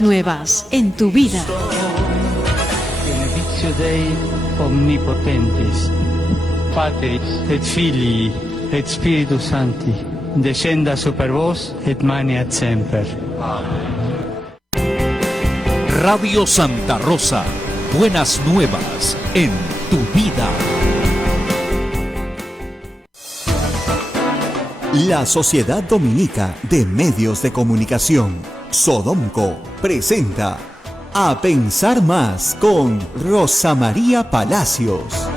Nuevas en tu vida. Benedictio Dei omnipotentis, Patris et Filii et Spiritus Sancti, descenda super vos et maneat semper. Radio Santa Rosa, buenas nuevas en tu vida. La Sociedad Dominica de Medios de Comunicación, Sodomco, presenta A Pensar Más con Rosa María Palacios.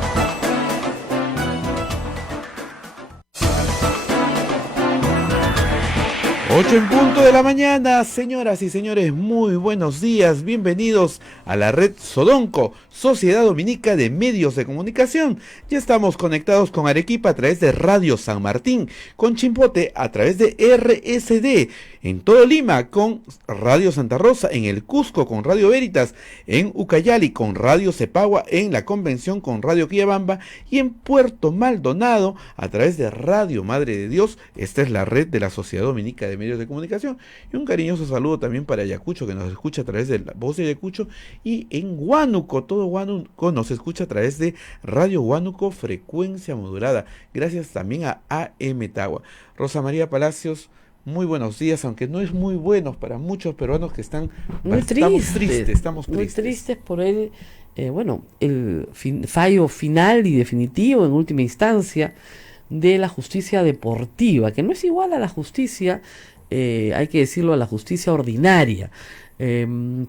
8 a.m, señoras y señores, muy buenos días, bienvenidos a la red Sodomco, Sociedad Dominica de Medios de Comunicación. Ya estamos conectados con Arequipa a través de Radio San Martín, con Chimbote a través de RSD, en todo Lima con Radio Santa Rosa, en el Cusco con Radio Veritas, en Ucayali con Radio Cepagua, en la Convención con Radio Quillabamba y en Puerto Maldonado a través de Radio Madre de Dios. Esta es la red de la Sociedad Dominica de Medios de Comunicación. Y un cariñoso saludo también para Ayacucho, que nos escucha a través de la voz de Ayacucho, y en Huánuco, todo Huánuco nos escucha a través de Radio Huánuco Frecuencia Modulada. Gracias también a AM Tagua. Rosa María Palacios, muy buenos días, aunque no es muy buenos para muchos peruanos que están muy estamos muy tristes. Tristes por el fallo final y definitivo en última instancia de la justicia deportiva, que no es igual a la justicia, hay que decirlo, a la justicia ordinaria.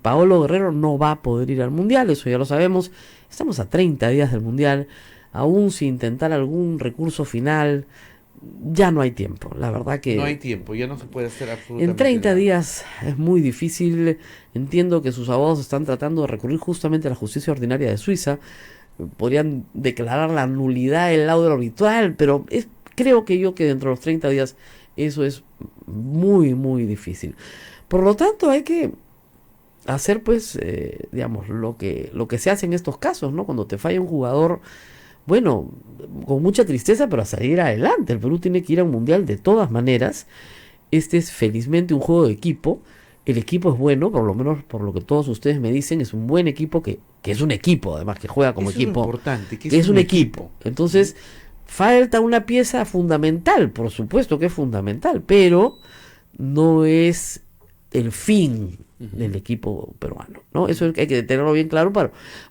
Paolo Guerrero no va a poder ir al Mundial, eso ya lo sabemos. Estamos a 30 días del Mundial, aún sin intentar algún recurso final. Ya no hay tiempo, la verdad que... No hay tiempo, ya no se puede hacer absolutamente en 30 nada. días es muy difícil. Entiendo que sus abogados están tratando de recurrir justamente a la justicia ordinaria de Suiza. Podrían declarar la nulidad del laudo arbitral, pero creo que dentro de los 30 días eso es muy, muy difícil. Por lo tanto, hay que hacer, lo que se hace en estos casos, ¿no? Cuando te falla un jugador, bueno, con mucha tristeza, pero a salir adelante. El Perú tiene que ir a un mundial de todas maneras. Este es felizmente un juego de equipo. El equipo es bueno, por lo menos por lo que todos ustedes me dicen, es un buen equipo que es un equipo, además, que juega como Eso equipo. Es importante, que es un equipo. Entonces, falta una pieza fundamental, por supuesto que es fundamental, pero no es el fin del equipo peruano, ¿no? Eso hay que tenerlo bien claro,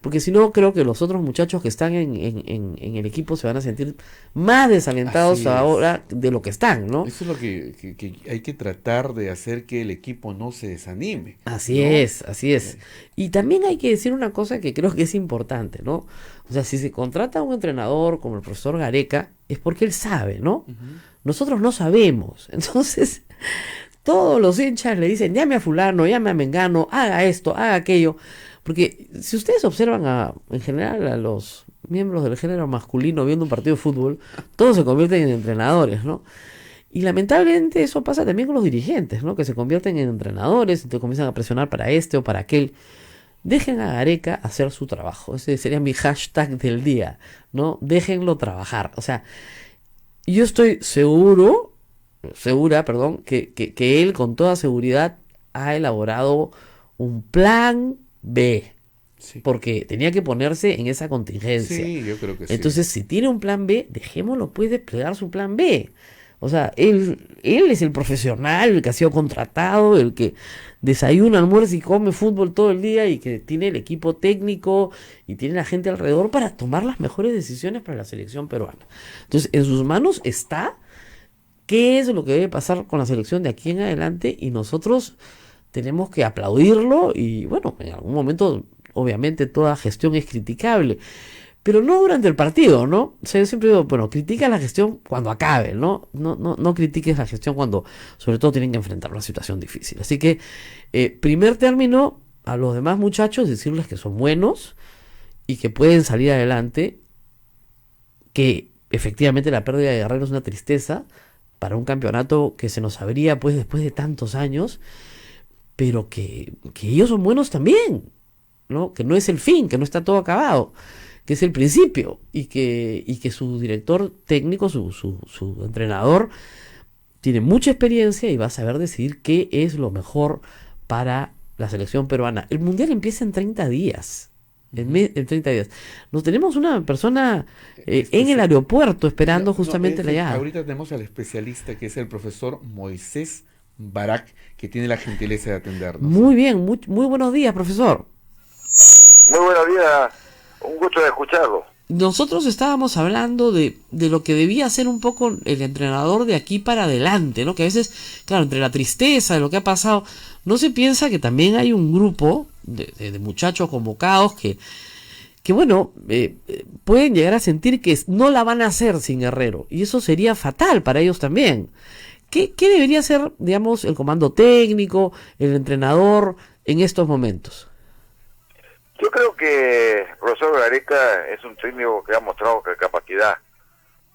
porque si no, creo que los otros muchachos que están en el equipo se van a sentir más desalentados ahora de lo que están, ¿no? Eso es lo que hay que tratar de hacer, que el equipo no se desanime. Así es. Y también hay que decir una cosa que creo que es importante, ¿no? O sea, si se contrata a un entrenador como el profesor Gareca, es porque él sabe, ¿no? Nosotros no sabemos. Entonces, todos los hinchas le dicen, llame a fulano, llame a mengano, haga esto, haga aquello. Porque si ustedes observan en general a los miembros del género masculino viendo un partido de fútbol, todos se convierten en entrenadores, ¿no? Y lamentablemente eso pasa también con los dirigentes, ¿no? Que se convierten en entrenadores y te comienzan a presionar para este o para aquel. Dejen a Gareca hacer su trabajo. Ese sería mi hashtag del día, ¿no? Déjenlo trabajar. O sea, yo estoy segura, que él con toda seguridad ha elaborado un plan B. Sí. Porque tenía que ponerse en esa contingencia. Sí, yo creo que sí. Entonces, si tiene un plan B, dejémoslo pues desplegar su plan B. O sea, él es el profesional, el que ha sido contratado, el que desayuna, almuerza y come fútbol todo el día, y que tiene el equipo técnico y tiene la gente alrededor para tomar las mejores decisiones para la selección peruana. Entonces, en sus manos está qué es lo que debe pasar con la selección de aquí en adelante, y nosotros tenemos que aplaudirlo. Y bueno, en algún momento obviamente toda gestión es criticable, pero no durante el partido, ¿no? O sea, yo siempre digo, bueno, critica la gestión cuando acabe, ¿no? No critiques la gestión cuando, sobre todo, tienen que enfrentar una situación difícil. Así que, primer término, a los demás muchachos, decirles que son buenos y que pueden salir adelante, que efectivamente la pérdida de Guerrero es una tristeza para un campeonato que se nos abría pues después de tantos años, pero que ellos son buenos también, ¿no? Que no es el fin, que no está todo acabado, que es el principio, y que su director técnico, su entrenador, tiene mucha experiencia y va a saber decidir qué es lo mejor para la selección peruana. El Mundial empieza en 30 días. En 30 días. Nos tenemos una persona en el aeropuerto esperando justamente la llegada. Ahorita tenemos al especialista que es el profesor Moisés Barak, que tiene la gentileza de atendernos. Muy bien, muy buenos días, profesor. Muy buenos días, un gusto de escucharlo. Nosotros estábamos hablando de lo que debía hacer un poco el entrenador de aquí para adelante, ¿no? Que a veces, claro, entre la tristeza de lo que ha pasado, no se piensa que también hay un grupo de muchachos convocados que bueno, pueden llegar a sentir que no la van a hacer sin Guerrero, y eso sería fatal para ellos también. ¿Qué debería hacer, digamos, el comando técnico, el entrenador en estos momentos? Yo creo que el profesor Gareca es un técnico que ha mostrado capacidad.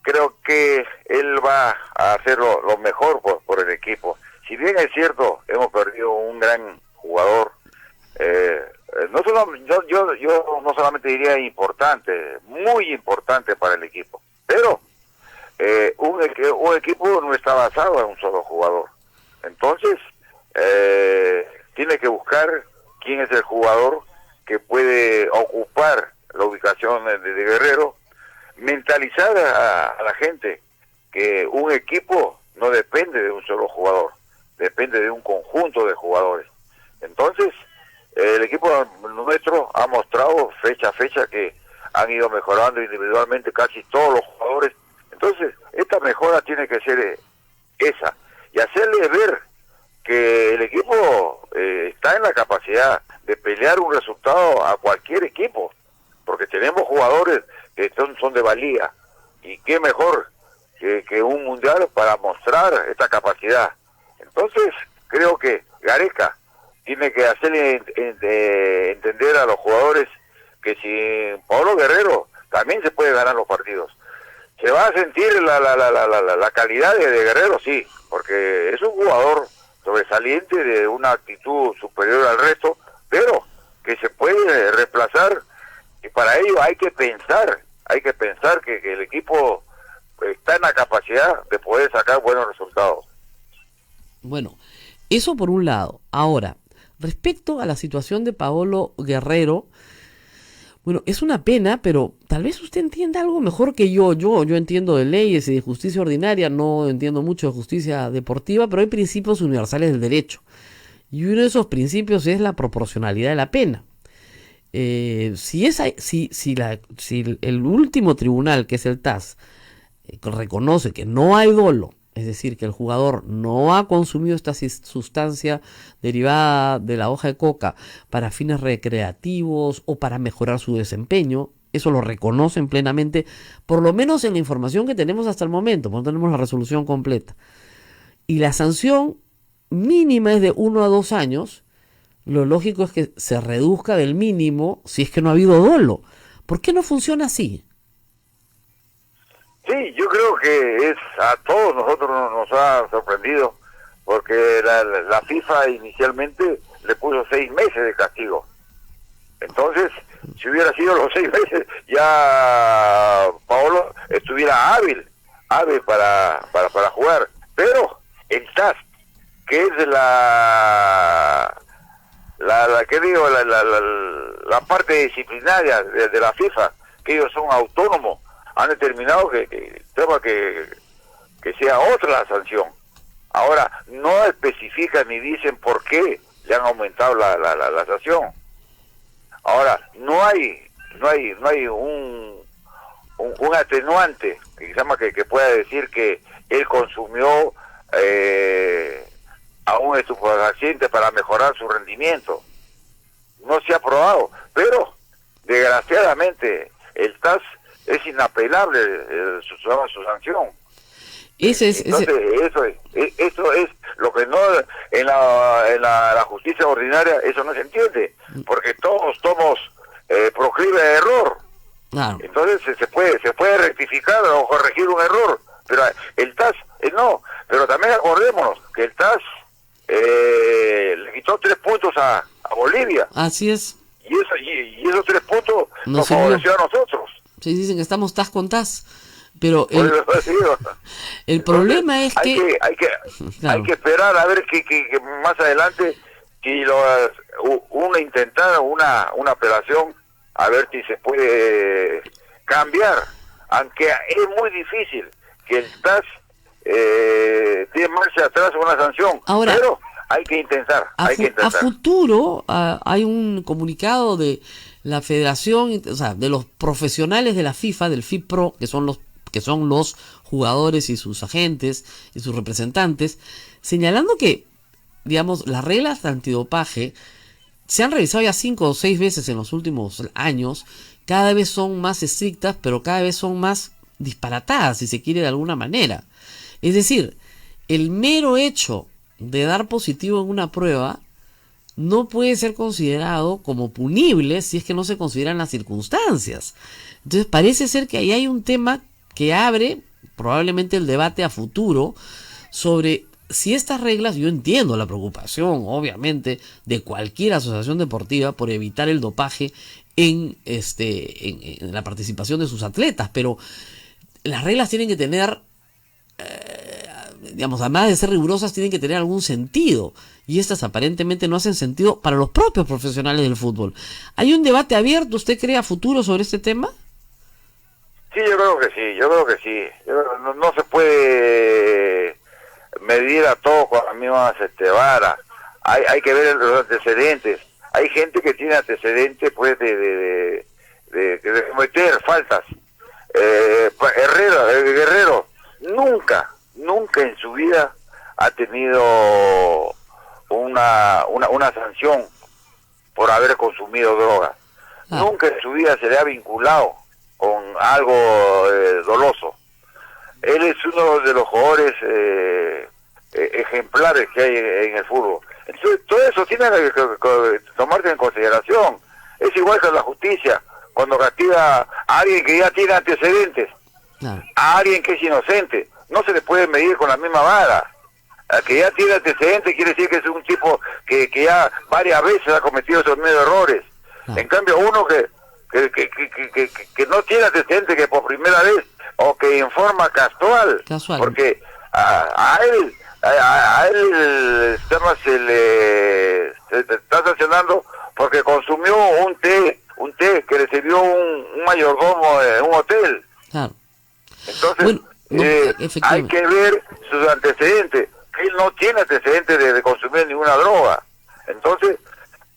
Creo que él va a hacer lo mejor por el equipo. Si bien es cierto, hemos perdido un gran jugador, yo no solamente diría importante, muy importante para el equipo, pero un equipo no está basado en un solo jugador. Entonces, tiene que buscar quién es el jugador que puede ocupar la ubicación de Guerrero, mentalizar a la gente que un equipo no depende de un solo jugador, depende de un conjunto de jugadores. Entonces, el equipo nuestro ha mostrado fecha a fecha que han ido mejorando individualmente casi todos los jugadores. Entonces, esta mejora tiene que ser esa, y hacerle ver que el equipo está en la capacidad de pelear un resultado a cualquier equipo, porque tenemos jugadores que son de valía, y qué mejor que un mundial para mostrar esta capacidad. Entonces, creo que Gareca tiene que hacerle entender a los jugadores que sin Pablo Guerrero también se puede ganar los partidos. Se va a sentir la calidad de Guerrero, sí, porque es un jugador sobresaliente, de una actitud superior al resto, pero que se puede reemplazar, y para ello hay que pensar que el equipo está en la capacidad de poder sacar buenos resultados. Bueno, eso por un lado. Ahora, respecto a la situación de Paolo Guerrero, bueno, es una pena, pero tal vez usted entienda algo mejor que yo. Yo entiendo de leyes y de justicia ordinaria, no entiendo mucho de justicia deportiva, pero hay principios universales del derecho. Y uno de esos principios es la proporcionalidad de la pena. Si el último tribunal, que es el TAS, reconoce que no hay dolo, es decir, que el jugador no ha consumido esta sustancia derivada de la hoja de coca para fines recreativos o para mejorar su desempeño, eso lo reconocen plenamente, por lo menos en la información que tenemos hasta el momento, porque no tenemos la resolución completa. Y la sanción mínima es de 1 a 2 años, lo lógico es que se reduzca del mínimo si es que no ha habido dolo. ¿Por qué no funciona así? Sí, yo creo que a todos nosotros nos ha sorprendido, porque la FIFA inicialmente le puso 6 meses de castigo. Entonces, si hubiera sido los 6 meses, ya Paolo estuviera hábil para jugar. Pero el TAS, que es la parte disciplinaria de la FIFA, que ellos son autónomos, han determinado que sea otra la sanción. Ahora, no especifican ni dicen por qué le han aumentado la sanción. Ahora, no hay un atenuante que se llama que pueda decir que él consumió a un estupefaciente para mejorar su rendimiento. No se ha probado, pero desgraciadamente el TAS es inapelable su sanción. Eso es lo que no en la justicia ordinaria, eso no se entiende, porque todos somos proclives de error. Claro. Entonces se puede rectificar o corregir un error, pero el TAS no. Pero también acordémonos que el TAS le quitó 3 puntos a Bolivia. Así es. Y esos 3 puntos nos favoreció a nosotros. Se dicen que estamos TAS con TAS, pero el problema es que hay que esperar a ver que más adelante si uno intentar una apelación a ver si se puede cambiar, aunque es muy difícil que el TAS dé marcha atrás una sanción. Ahora, pero hay que intentar, a futuro hay un comunicado de la federación, o sea, de los profesionales de la FIFA, del FIPRO, que son los jugadores y sus agentes y sus representantes, señalando que, digamos, las reglas de antidopaje se han revisado ya 5 o 6 veces en los últimos años, cada vez son más estrictas, pero cada vez son más disparatadas, si se quiere, de alguna manera. Es decir, el mero hecho de dar positivo en una prueba no puede ser considerado como punible si es que no se consideran las circunstancias. Entonces parece ser que ahí hay un tema que abre probablemente el debate a futuro sobre si estas reglas, yo entiendo la preocupación obviamente de cualquier asociación deportiva por evitar el dopaje en la participación de sus atletas, pero las reglas tienen que tener digamos, además de ser rigurosas, tienen que tener algún sentido, y estas aparentemente no hacen sentido para los propios profesionales del fútbol. ¿Hay un debate abierto, usted cree, a futuro sobre este tema? Sí, yo creo que sí. No se puede medir a todos con las mismas vara. Hay que ver los antecedentes. Hay gente que tiene antecedentes pues de cometer faltas. Guerrero nunca en su vida ha tenido una sanción por haber consumido droga. Nunca en su vida se le ha vinculado con algo doloso. Él es uno de los jugadores ejemplares que hay en el fútbol. Entonces, todo eso tiene que tomarse en consideración. Es igual que la justicia, cuando castiga a alguien que ya tiene antecedentes, a alguien que es inocente. No se le puede medir con la misma vara. Al que ya tiene antecedentes quiere decir que es un tipo que ya varias veces ha cometido esos mismos errores. En cambio, uno que no tiene antecedentes, que por primera vez, o que en forma casual. Porque a él se le está sancionando porque consumió un té que le sirvió un mayordomo en un hotel. Entonces, bueno, hay que ver sus antecedentes. Él no tiene antecedentes de consumir ninguna droga. Entonces,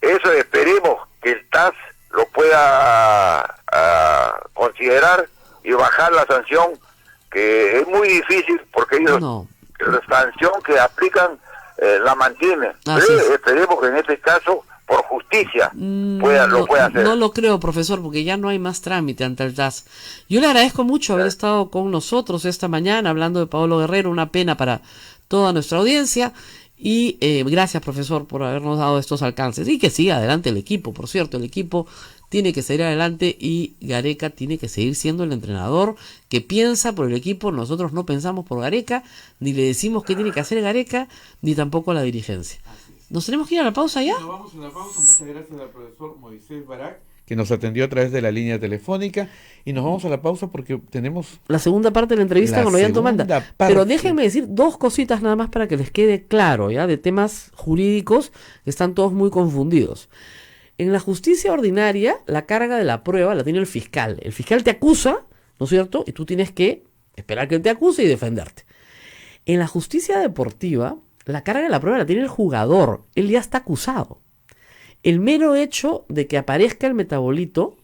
eso esperemos que el TAS lo pueda considerar y bajar la sanción, que es muy difícil porque ellos la sanción que aplican la mantienen. Esperemos que en este caso, por justicia, lo pueda hacer. No lo creo, profesor, porque ya no hay más trámite ante el TAS. Yo le agradezco mucho haber estado con nosotros esta mañana hablando de Paolo Guerrero, una pena para toda nuestra audiencia, y gracias, profesor, por habernos dado estos alcances, y que siga adelante el equipo. Por cierto, el equipo tiene que seguir adelante y Gareca tiene que seguir siendo el entrenador que piensa por el equipo. Nosotros no pensamos por Gareca, ni le decimos qué tiene que hacer Gareca, ni tampoco a la dirigencia. ¿Nos tenemos que ir a la pausa ya? Nos vamos a la pausa. Muchas gracias al profesor Moisés Barak, que nos atendió a través de la línea telefónica, y nos vamos a la pausa porque tenemos la segunda parte de la entrevista con Ollanta Humala. Pero déjenme decir dos cositas nada más para que les quede claro, ya, de temas jurídicos que están todos muy confundidos. En la justicia ordinaria, la carga de la prueba la tiene el fiscal. El fiscal te acusa, ¿no es cierto? Y tú tienes que esperar que él te acuse y defenderte. En la justicia deportiva, la carga de la prueba la tiene el jugador. Él ya está acusado. El mero hecho de que aparezca el metabolito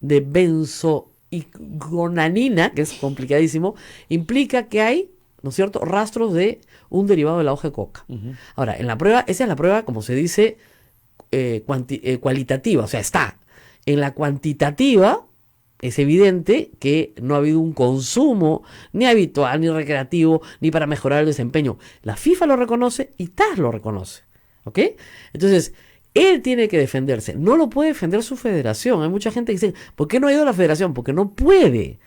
de benzoigonanina, que es complicadísimo, implica que hay, ¿no es cierto?, rastros de un derivado de la hoja de coca. Ahora, en la prueba, esa es la prueba, como se dice, cualitativa, o sea, está. En la cuantitativa es evidente que no ha habido un consumo ni habitual, ni recreativo, ni para mejorar el desempeño. La FIFA lo reconoce y TAS lo reconoce, ¿ok? Entonces, él tiene que defenderse, no lo puede defender su federación. Hay mucha gente que dice, ¿por qué no ha ido a la federación? Porque no puede.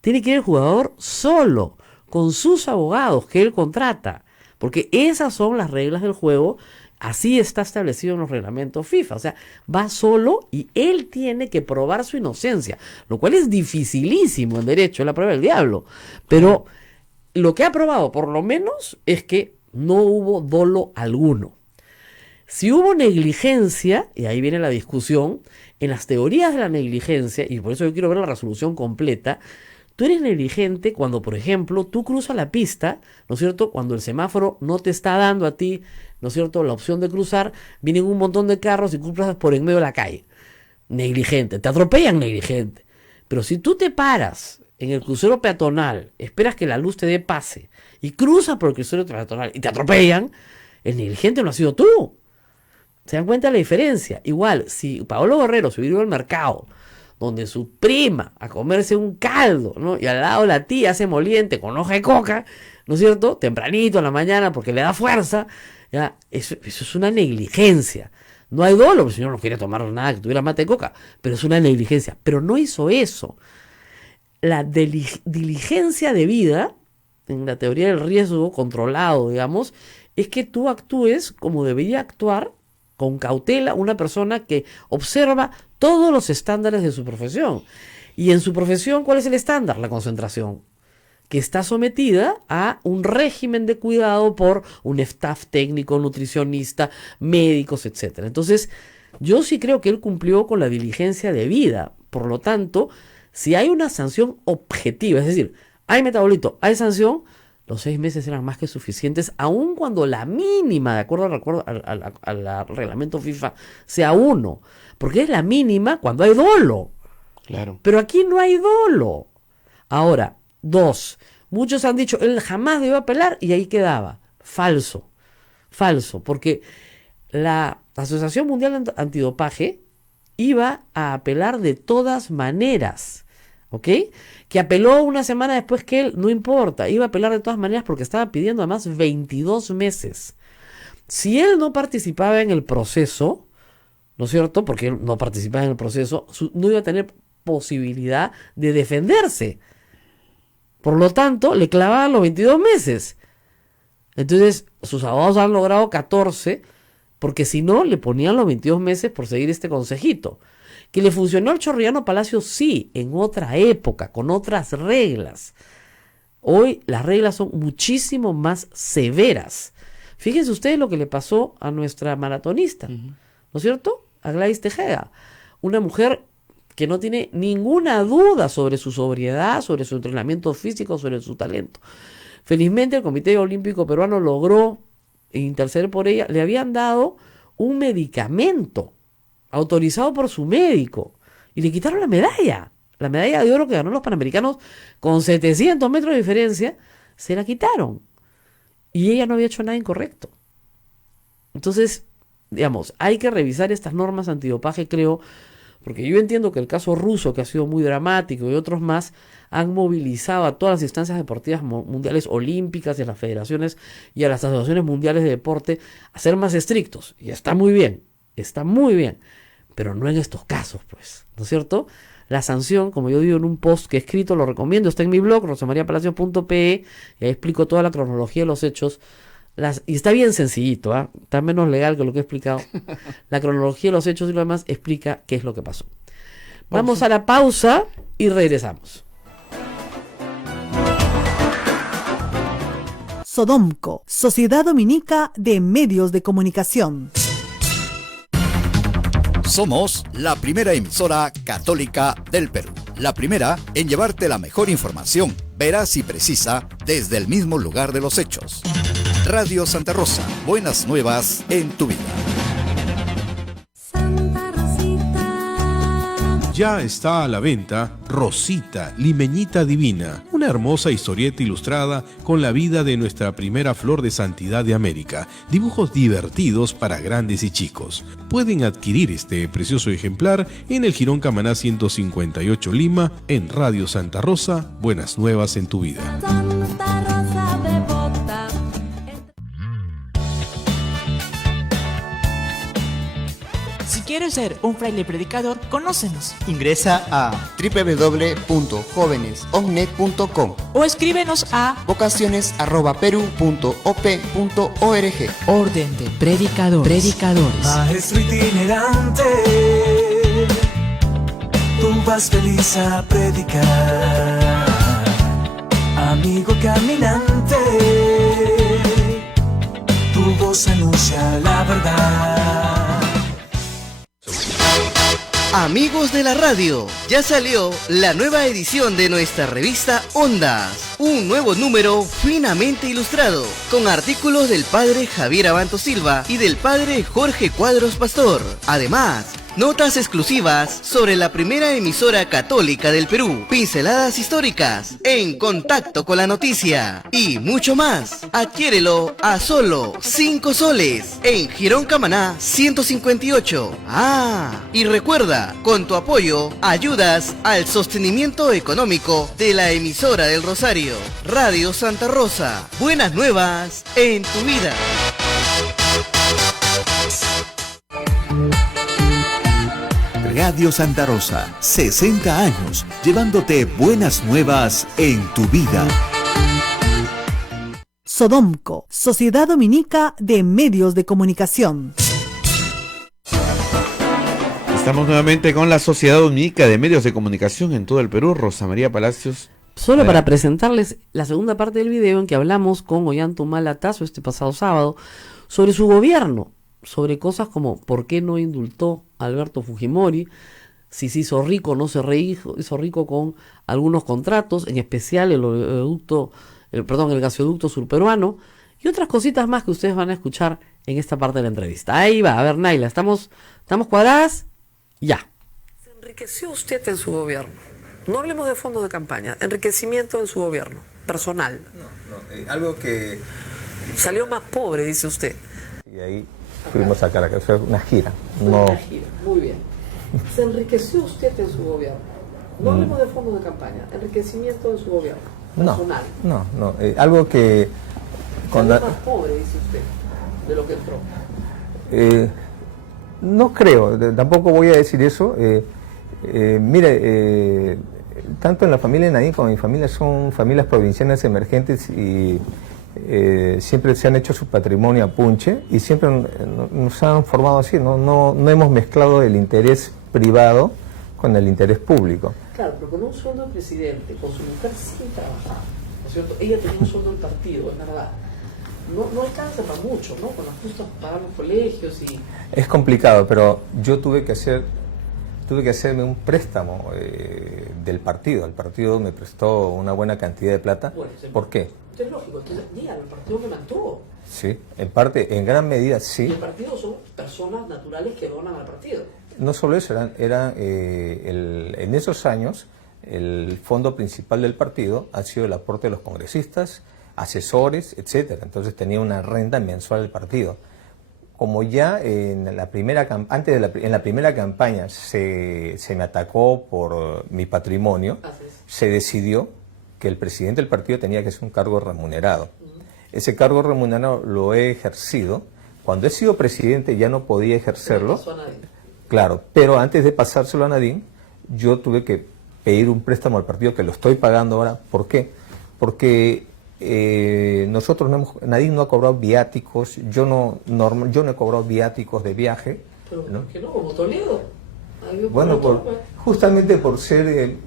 Tiene que ir el jugador solo, con sus abogados que él contrata, porque esas son las reglas del juego. Así está establecido en los reglamentos FIFA. O sea, va solo y él tiene que probar su inocencia, lo cual es dificilísimo en derecho, es la prueba del diablo. Pero lo que ha probado, por lo menos, es que no hubo dolo alguno. Si hubo negligencia, y ahí viene la discusión, en las teorías de la negligencia, y por eso yo quiero ver la resolución completa, tú eres negligente cuando, por ejemplo, tú cruzas la pista, ¿no es cierto? Cuando el semáforo no te está dando a ti, ¿no es cierto?, la opción de cruzar, vienen un montón de carros y cruzas por en medio de la calle. Negligente, te atropellan, negligente. Pero si tú te paras en el crucero peatonal, esperas que la luz te dé pase y cruzas por el crucero peatonal y te atropellan, el negligente no ha sido tú. ¿Se dan cuenta de la diferencia? Igual, si Paolo Guerrero se hubiera ido al mercado, donde su prima a comerse un caldo, ¿no?, y al lado la tía hace moliente con hoja de coca, ¿no es cierto?, tempranito en la mañana porque le da fuerza, ya, eso es una negligencia. No hay dolo, el señor no quería tomar nada que tuviera mate de coca, pero es una negligencia. Pero no hizo eso. La diligencia de vida, en la teoría del riesgo controlado, digamos, es que tú actúes como debería actuar, con cautela, una persona que observa todos los estándares de su profesión. Y en su profesión, ¿cuál es el estándar? La concentración, que está sometida a un régimen de cuidado por un staff técnico, nutricionista, médicos, etc. Entonces, yo sí creo que él cumplió con la diligencia de vida. Por lo tanto, si hay una sanción objetiva, es decir, hay metabolito, hay sanción, los 6 meses eran más que suficientes, aun cuando la mínima, de acuerdo al reglamento FIFA, sea 1, porque es la mínima cuando hay dolo. Claro. Pero aquí no hay dolo. Ahora, 2, muchos han dicho, él jamás debió apelar y ahí quedaba. Falso, porque la Asociación Mundial Antidopaje iba a apelar de todas maneras. ¿Ok? Que apeló una semana después que él, no importa, iba a apelar de todas maneras porque estaba pidiendo además 22 meses. Si él no participaba en el proceso, ¿no es cierto? Porque él no participaba en el proceso, no iba a tener posibilidad de defenderse. Por lo tanto, le clavaban los 22 meses. Entonces, sus abogados han logrado 14, porque si no, le ponían los 22 meses por seguir este consejito. Que le funcionó al Chorrillano Palacio, sí, en otra época, con otras reglas. Hoy las reglas son muchísimo más severas. Fíjense ustedes lo que le pasó a nuestra maratonista, ¿no es cierto? A Gladys Tejeda, una mujer que no tiene ninguna duda sobre su sobriedad, sobre su entrenamiento físico, sobre su talento. Felizmente el Comité Olímpico Peruano logró interceder por ella. Le habían dado un medicamento autorizado por su médico y le quitaron la medalla de oro que ganó los Panamericanos con 700 metros de diferencia. Se la quitaron y ella no había hecho nada incorrecto. Entonces, digamos, hay que revisar estas normas antidopaje, creo, porque yo entiendo que el caso ruso, que ha sido muy dramático, y otros más, han movilizado a todas las instancias deportivas mundiales, olímpicas, y a las federaciones y a las asociaciones mundiales de deporte a ser más estrictos. Y está muy bien, pero no en estos casos, pues, ¿no es cierto? La sanción, como yo digo en un post que he escrito, lo recomiendo, está en mi blog, rosamariapalacios.pe, y ahí explico toda la cronología de los hechos. Y está bien sencillito, está menos legal que lo que he explicado. La cronología de los hechos y lo demás explica qué es lo que pasó. Vamos a la pausa y regresamos. Sodomco, Sociedad Dominica de Medios de Comunicación. Somos la primera emisora católica del Perú. La primera en llevarte la mejor información, veraz y precisa, desde el mismo lugar de los hechos. Radio Santa Rosa, buenas nuevas en tu vida. Ya está a la venta Rosita, Limeñita Divina, una hermosa historieta ilustrada con la vida de nuestra primera flor de santidad de América. Dibujos divertidos para grandes y chicos. Pueden adquirir este precioso ejemplar en el Jirón Camaná 158 Lima, en Radio Santa Rosa, buenas nuevas en tu vida. Si quieres ser un fraile predicador, conócenos. Ingresa a www.jovenesognet.com o escríbenos a vocaciones@peru.op.org. Orden de Predicadores. Maestro itinerante, tú vas feliz a predicar. Amigo caminante, tú tu voz anuncia la verdad. Amigos de la radio, ya salió la nueva edición de nuestra revista Ondas. Un nuevo número finamente ilustrado, con artículos del padre Javier Abanto Silva y del padre Jorge Cuadros Pastor. Además, notas exclusivas sobre la primera emisora católica del Perú, pinceladas históricas, en contacto con la noticia y mucho más. Adquiérelo a solo 5 soles en Girón Camaná 158. Y recuerda, con tu apoyo ayudas al sostenimiento económico de la emisora del Rosario, Radio Santa Rosa. Buenas nuevas en tu vida. Radio Santa Rosa, 60 años, llevándote buenas nuevas en tu vida. Sodomco, Sociedad Dominica de Medios de Comunicación. Estamos nuevamente con la Sociedad Dominica de Medios de Comunicación en todo el Perú. Rosa María Palacios. Solo para presentarles la segunda parte del video en que hablamos con Ollantaytamala Tazo este pasado sábado sobre su gobierno, sobre cosas como por qué no indultó a Alberto Fujimori, si se hizo rico o no se hizo rico con algunos contratos, en especial el gasoducto surperuano, y otras cositas más que ustedes van a escuchar en esta parte de la entrevista. Ahí va, a ver, Naila, ¿estamos cuadradas? Ya. ¿Se enriqueció usted en su gobierno? No hablemos de fondos de campaña, enriquecimiento en su gobierno, personal. No, algo que... Salió más pobre, dice usted. Y ahí fuimos a Caracas, fue una gira. Una gira, muy bien. ¿Se enriqueció usted en su gobierno? No hablemos de fondos de campaña, enriquecimiento en su gobierno, personal. No, algo que... Salió más pobre, dice usted, de lo que entró. No creo, tampoco voy a decir eso. Mire, tanto en la familia de Nadine como en mi familia son familias provincianas emergentes y siempre se han hecho su patrimonio a punche y siempre nos han formado así, no hemos mezclado el interés privado con el interés público. Claro, pero con un sueldo de presidente, con su mujer sin trabajar, ¿no es cierto? Ella tenía un sueldo del partido, es verdad. No alcanza para mucho, ¿no? Con las justas para pagar los colegios y... Es complicado, pero yo tuve que hacerme un préstamo del partido. El partido me prestó una buena cantidad de plata. Bueno, ¿por qué? Es lógico, entonces dígalo, el partido me mantuvo. Sí, en parte, en gran medida sí. Y el partido son personas naturales que donan al partido. No solo eso, en esos años el fondo principal del partido ha sido el aporte de los congresistas, asesores, etcétera. Entonces tenía una renta mensual del partido. Como ya en la primera campaña se me atacó por mi patrimonio, se decidió que el presidente del partido tenía que ser un cargo remunerado. Ese cargo remunerado lo he ejercido. Cuando he sido presidente ya no podía ejercerlo. Claro, pero antes de pasárselo a Nadine, yo tuve que pedir un préstamo al partido que lo estoy pagando ahora. ¿Por qué? Porque Nadine no ha cobrado viáticos, yo no he cobrado viáticos de viaje. ¿Pero por qué no? ¿Como Toledo? Bueno, justamente por ser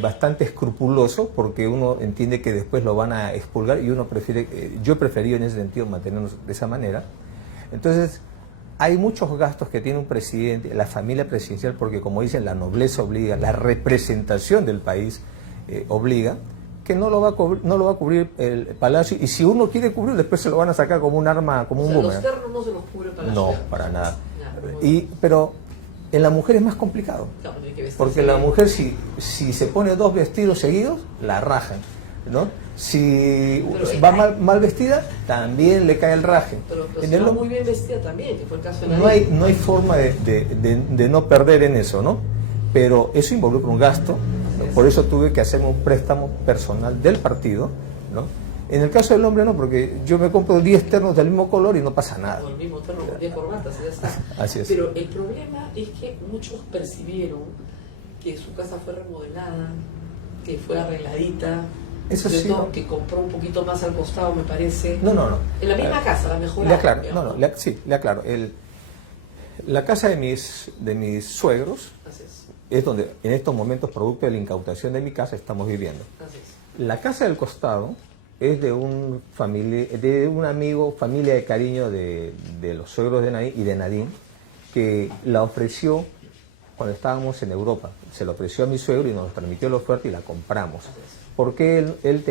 bastante escrupuloso, porque uno entiende que después lo van a expulgar y uno yo preferí en ese sentido mantenernos de esa manera. Entonces, hay muchos gastos que tiene un presidente, la familia presidencial, porque como dicen, la nobleza obliga, la representación del país obliga, que no lo va a cubrir el Palacio, y si uno quiere cubrir, después se lo van a sacar como un arma, como un boomerang. Los ternos no se los cubre el Palacio. No, para nada. Pero en la mujer es más complicado, porque la mujer si se pone 2 vestidos seguidos, la rajan, ¿no? Si va mal vestida, también le cae el raje. Pero si va muy bien vestida también, que fue el caso de la no hay forma de no perder en eso, ¿no? Pero eso involucra un gasto, ¿no? Por eso tuve que hacerme un préstamo personal del partido, ¿no? En el caso del hombre no, porque yo me compro 10 ternos del mismo color y no pasa nada. O el mismo terno con 10 corbatas, ya está. Así es. Pero el problema es que muchos percibieron que su casa fue remodelada, que fue arregladita. Eso sí, todo, que compró un poquito más al costado, me parece. No. En la misma casa, la mejor. Le aclaro, le aclaro. La casa de mis suegros es donde en estos momentos, producto de la incautación de mi casa, estamos viviendo. La casa del costado es de un amigo, familia de cariño de los suegros de Nadine y de Nadine, que la ofreció cuando estábamos en Europa. Se lo ofreció a mi suegro y nos transmitió la oferta y la compramos. Porque él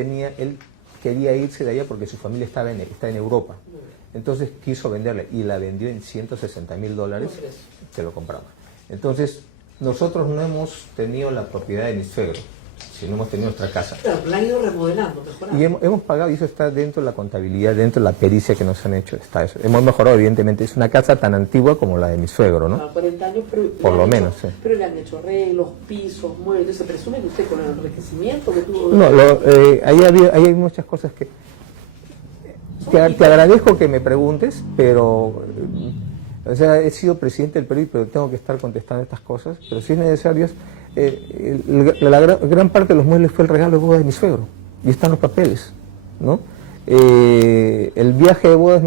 quería irse de allá porque su familia está en Europa. Entonces quiso venderla y la vendió en $160,000, que lo compramos. Entonces nosotros no hemos tenido la propiedad de mi suegro, sino hemos tenido nuestra casa. Claro, la han ido remodelando, mejorando. Y hemos pagado, y eso está dentro de la contabilidad, dentro de la pericia que nos han hecho, está eso. Hemos mejorado, evidentemente, es una casa tan antigua como la de mi suegro, ¿no? 40 años, pero por lo menos, sí. Pero le han hecho arreglos, pisos, muebles, entonces se presume que usted con el enriquecimiento que tuvo... No, ahí hay muchas cosas que te agradezco que me preguntes, pero... O sea, he sido presidente del Perú, pero tengo que estar contestando estas cosas, pero si es necesario... la gran parte de los muebles fue el regalo de boda de mi suegro, y están los papeles, ¿no? El viaje de bodas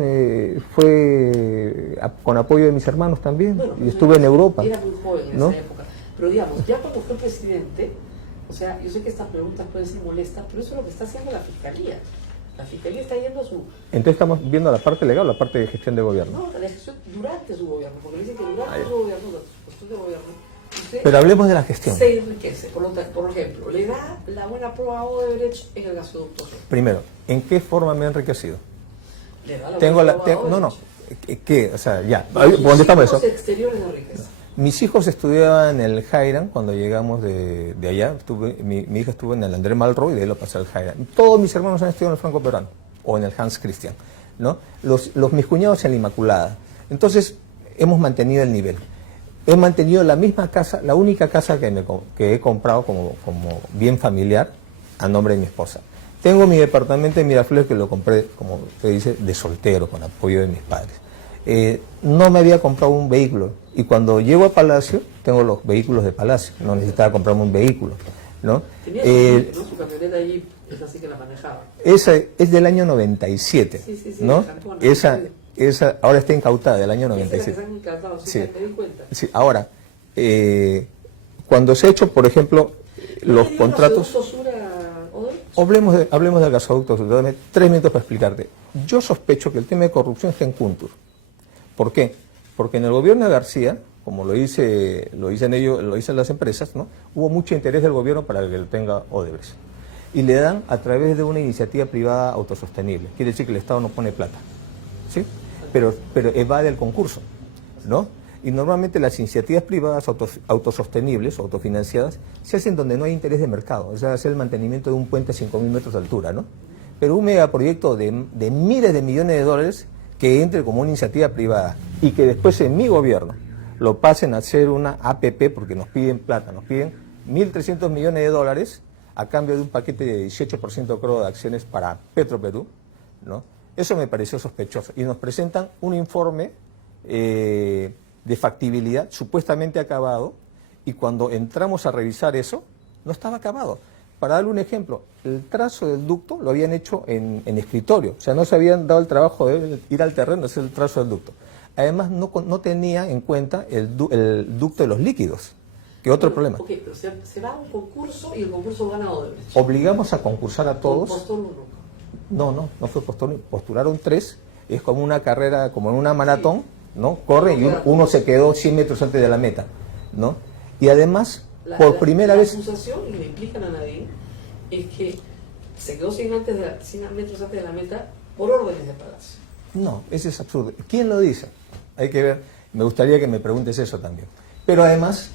fue con apoyo de mis hermanos también, bueno, y estuve en Europa. Era muy joven en, ¿no?, esa época, pero digamos, ya cuando fue presidente, o sea, yo sé que estas preguntas pueden ser molestas, pero eso es lo que está haciendo la Fiscalía. La Fiscalía está yendo a su... Entonces estamos viendo la parte legal o la parte de gestión de gobierno. No, la gestión durante su gobierno, porque le dicen que durante su gobierno, su cuestión de gobierno, usted pero hablemos de la gestión. Se enriquece, por ejemplo, le da la buena prueba a Odebrecht en el gasoducto. Primero, ¿en qué forma me he enriquecido? Le da la buena prueba a Odebrecht. No, ¿qué? O sea, ya, ¿dónde estamos eso? Exteriores de riqueza. Mis hijos estudiaban en el Jairan cuando llegamos de allá. Mi hija estuvo en el André Malraux y de ahí lo pasé al Jairan. Todos mis hermanos han estudiado en el Franco Peruano o en el Hans Christian, ¿no? Mis cuñados en la Inmaculada. Entonces, hemos mantenido el nivel. He mantenido la misma casa, la única casa que he comprado como bien familiar a nombre de mi esposa. Tengo mi departamento en Miraflores que lo compré, como se dice, de soltero, con apoyo de mis padres. No me había comprado un vehículo y cuando llego a Palacio tengo los vehículos de Palacio, no necesitaba comprarme un vehículo, ¿no? Tenía su camioneta allí, es así que la manejaba. Esa es del año 97, sí, ¿no? Esa ahora está incautada, del año 97. Esa es la que están incautados, sí, me di cuenta. Sí, ahora, cuando se ha hecho, por ejemplo, los contratos... Hablemos del gasoducto Sur. Dame 3 minutos para explicarte. Yo sospecho que el tema de corrupción está en Kuntur. ¿Por qué? Porque en el gobierno de García, como lo dicen las empresas, ¿no?, hubo mucho interés del gobierno para que lo tenga Odebrecht. Y le dan a través de una iniciativa privada autosostenible. Quiere decir que el Estado no pone plata, ¿sí? Pero evade el concurso, ¿no? Y normalmente las iniciativas privadas autosostenibles, autofinanciadas, se hacen donde no hay interés de mercado. O sea, hacer el mantenimiento de un puente a 5.000 metros de altura, ¿no? Pero un megaproyecto de miles de millones de dólares que entre como una iniciativa privada y que después en mi gobierno lo pasen a hacer una APP, porque nos piden plata, nos piden 1.300 millones de dólares a cambio de un paquete de 18% creo de acciones para Petroperú, ¿no? Eso me pareció sospechoso. Y nos presentan un informe de factibilidad supuestamente acabado, y cuando entramos a revisar eso, no estaba acabado. Para darle un ejemplo, el trazo del ducto lo habían hecho en escritorio, o sea, no se habían dado el trabajo de ir al terreno, hacer el trazo del ducto. Además, no tenía en cuenta el ducto de los líquidos, que otro problema. Ok, pero se va a un concurso y el concurso gana Odebrecht. Obligamos a concursar a todos. ¿Postuló uno? No fue postularon 3, es como una carrera, como en una maratón, ¿no? Corren y uno se quedó 100 metros antes de la meta, ¿no? Y además, por primera vez... La acusación, y le implican a Nadine, es que se quedó 100 metros antes de la meta por órdenes de Palacio. No, ese es absurdo. ¿Quién lo dice? Hay que ver, me gustaría que me preguntes eso también. Pero además,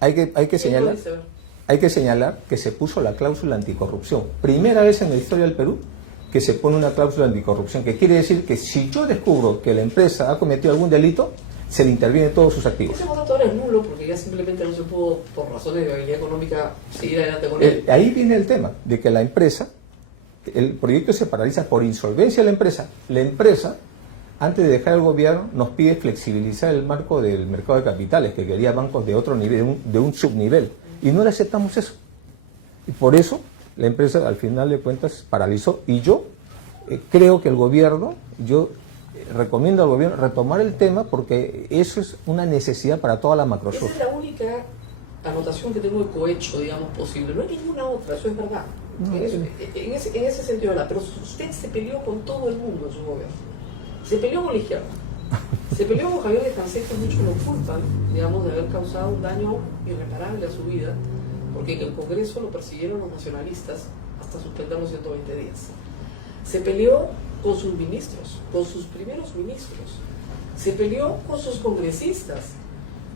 hay que señalar que se puso la cláusula anticorrupción. Primera vez en la historia del Perú que se pone una cláusula anticorrupción, que quiere decir que si yo descubro que la empresa ha cometido algún delito, se le interviene todos sus activos. Ese contrato ahora es nulo porque ya simplemente no se pudo, por razones de viabilidad económica, seguir adelante con él. Ahí viene el tema de que la empresa, el proyecto se paraliza por insolvencia de la empresa. La empresa, antes de dejar el gobierno, nos pide flexibilizar el marco del mercado de capitales, que quería bancos de otro nivel, de un subnivel. Y no le aceptamos eso. Y por eso la empresa, al final de cuentas, paralizó. Y yo creo que el gobierno, recomiendo al gobierno retomar el tema, porque eso es una necesidad para toda la macrosur. Esa es la única anotación que tengo de cohecho, digamos, posible. No hay ninguna otra, eso es verdad. En ese sentido, pero usted se peleó con todo el mundo en su gobierno. Se peleó con la izquierda. Se peleó con Javier de Canseco, muchos lo culpan, digamos, de haber causado un daño irreparable a su vida, porque en el Congreso lo persiguieron los nacionalistas hasta suspender los 120 días. Se peleó con sus ministros, con sus primeros ministros. Se peleó con sus congresistas.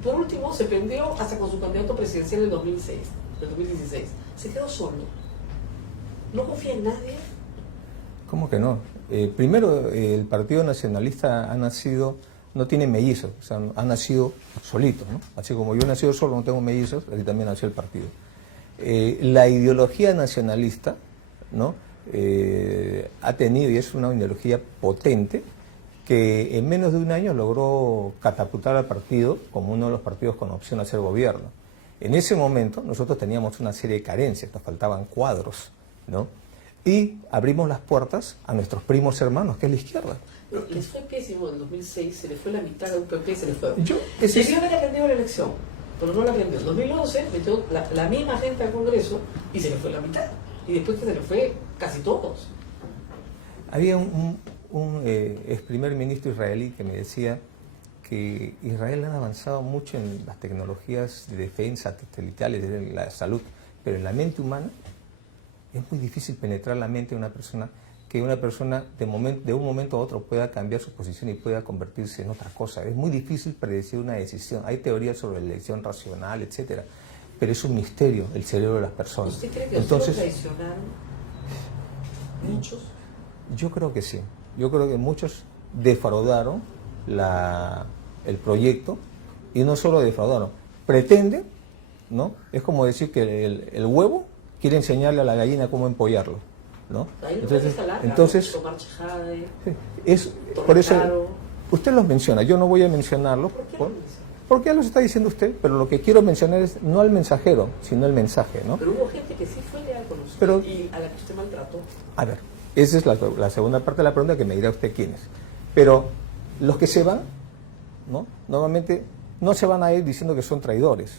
Por último, se peleó hasta con su candidato presidencial del 2016. Se quedó solo. ¿No confía en nadie? ¿Cómo que no? Primero, el Partido Nacionalista ha nacido, no tiene mellizos, o sea, ha nacido solito, ¿no? Así como yo he nacido solo, no tengo mellizos, así también nació el partido. La ideología nacionalista, ¿no? Ha tenido, y es una ideología potente, que en menos de un año logró catapultar al partido como uno de los partidos con opción a ser gobierno. En ese momento nosotros teníamos una serie de carencias, nos faltaban cuadros, ¿no? Y abrimos las puertas a nuestros primos hermanos, que es la izquierda. Pero les fue pésimo en el 2006, se les fue la mitad de UPP, se les fue. Ese Debió haber aprendido la elección, pero no la aprendió. En 2011 metió la misma gente al Congreso y se les fue la mitad. Y después que se les fue casi todos. Había un ex primer ministro israelí que me decía que Israel ha avanzado mucho en las tecnologías de defensa satelitales, de la salud, pero en la mente humana es muy difícil penetrar la mente de una persona, que una persona de un momento a otro pueda cambiar su posición y pueda convertirse en otra cosa. Es muy difícil predecir una decisión. Hay teorías sobre la elección racional, etcétera, pero es un misterio el cerebro de las personas. ¿Usted cree que entonces traicionaron muchos? Yo creo que sí. Yo creo que muchos defraudaron el proyecto, y no solo defraudaron, pretenden, ¿no? Es como decir que el huevo quiere enseñarle a la gallina cómo empollarlo, ¿no? Entonces por eso usted los menciona, yo no voy a mencionarlo. Porque ya los está diciendo usted, pero lo que quiero mencionar es no al mensajero, sino el mensaje, ¿no? Pero hubo gente que sí fue leal con usted y a la que usted maltrató. A ver, esa es la segunda parte de la pregunta, que me dirá usted quiénes. Pero los que se van, ¿no? Normalmente no se van a ir diciendo que son traidores,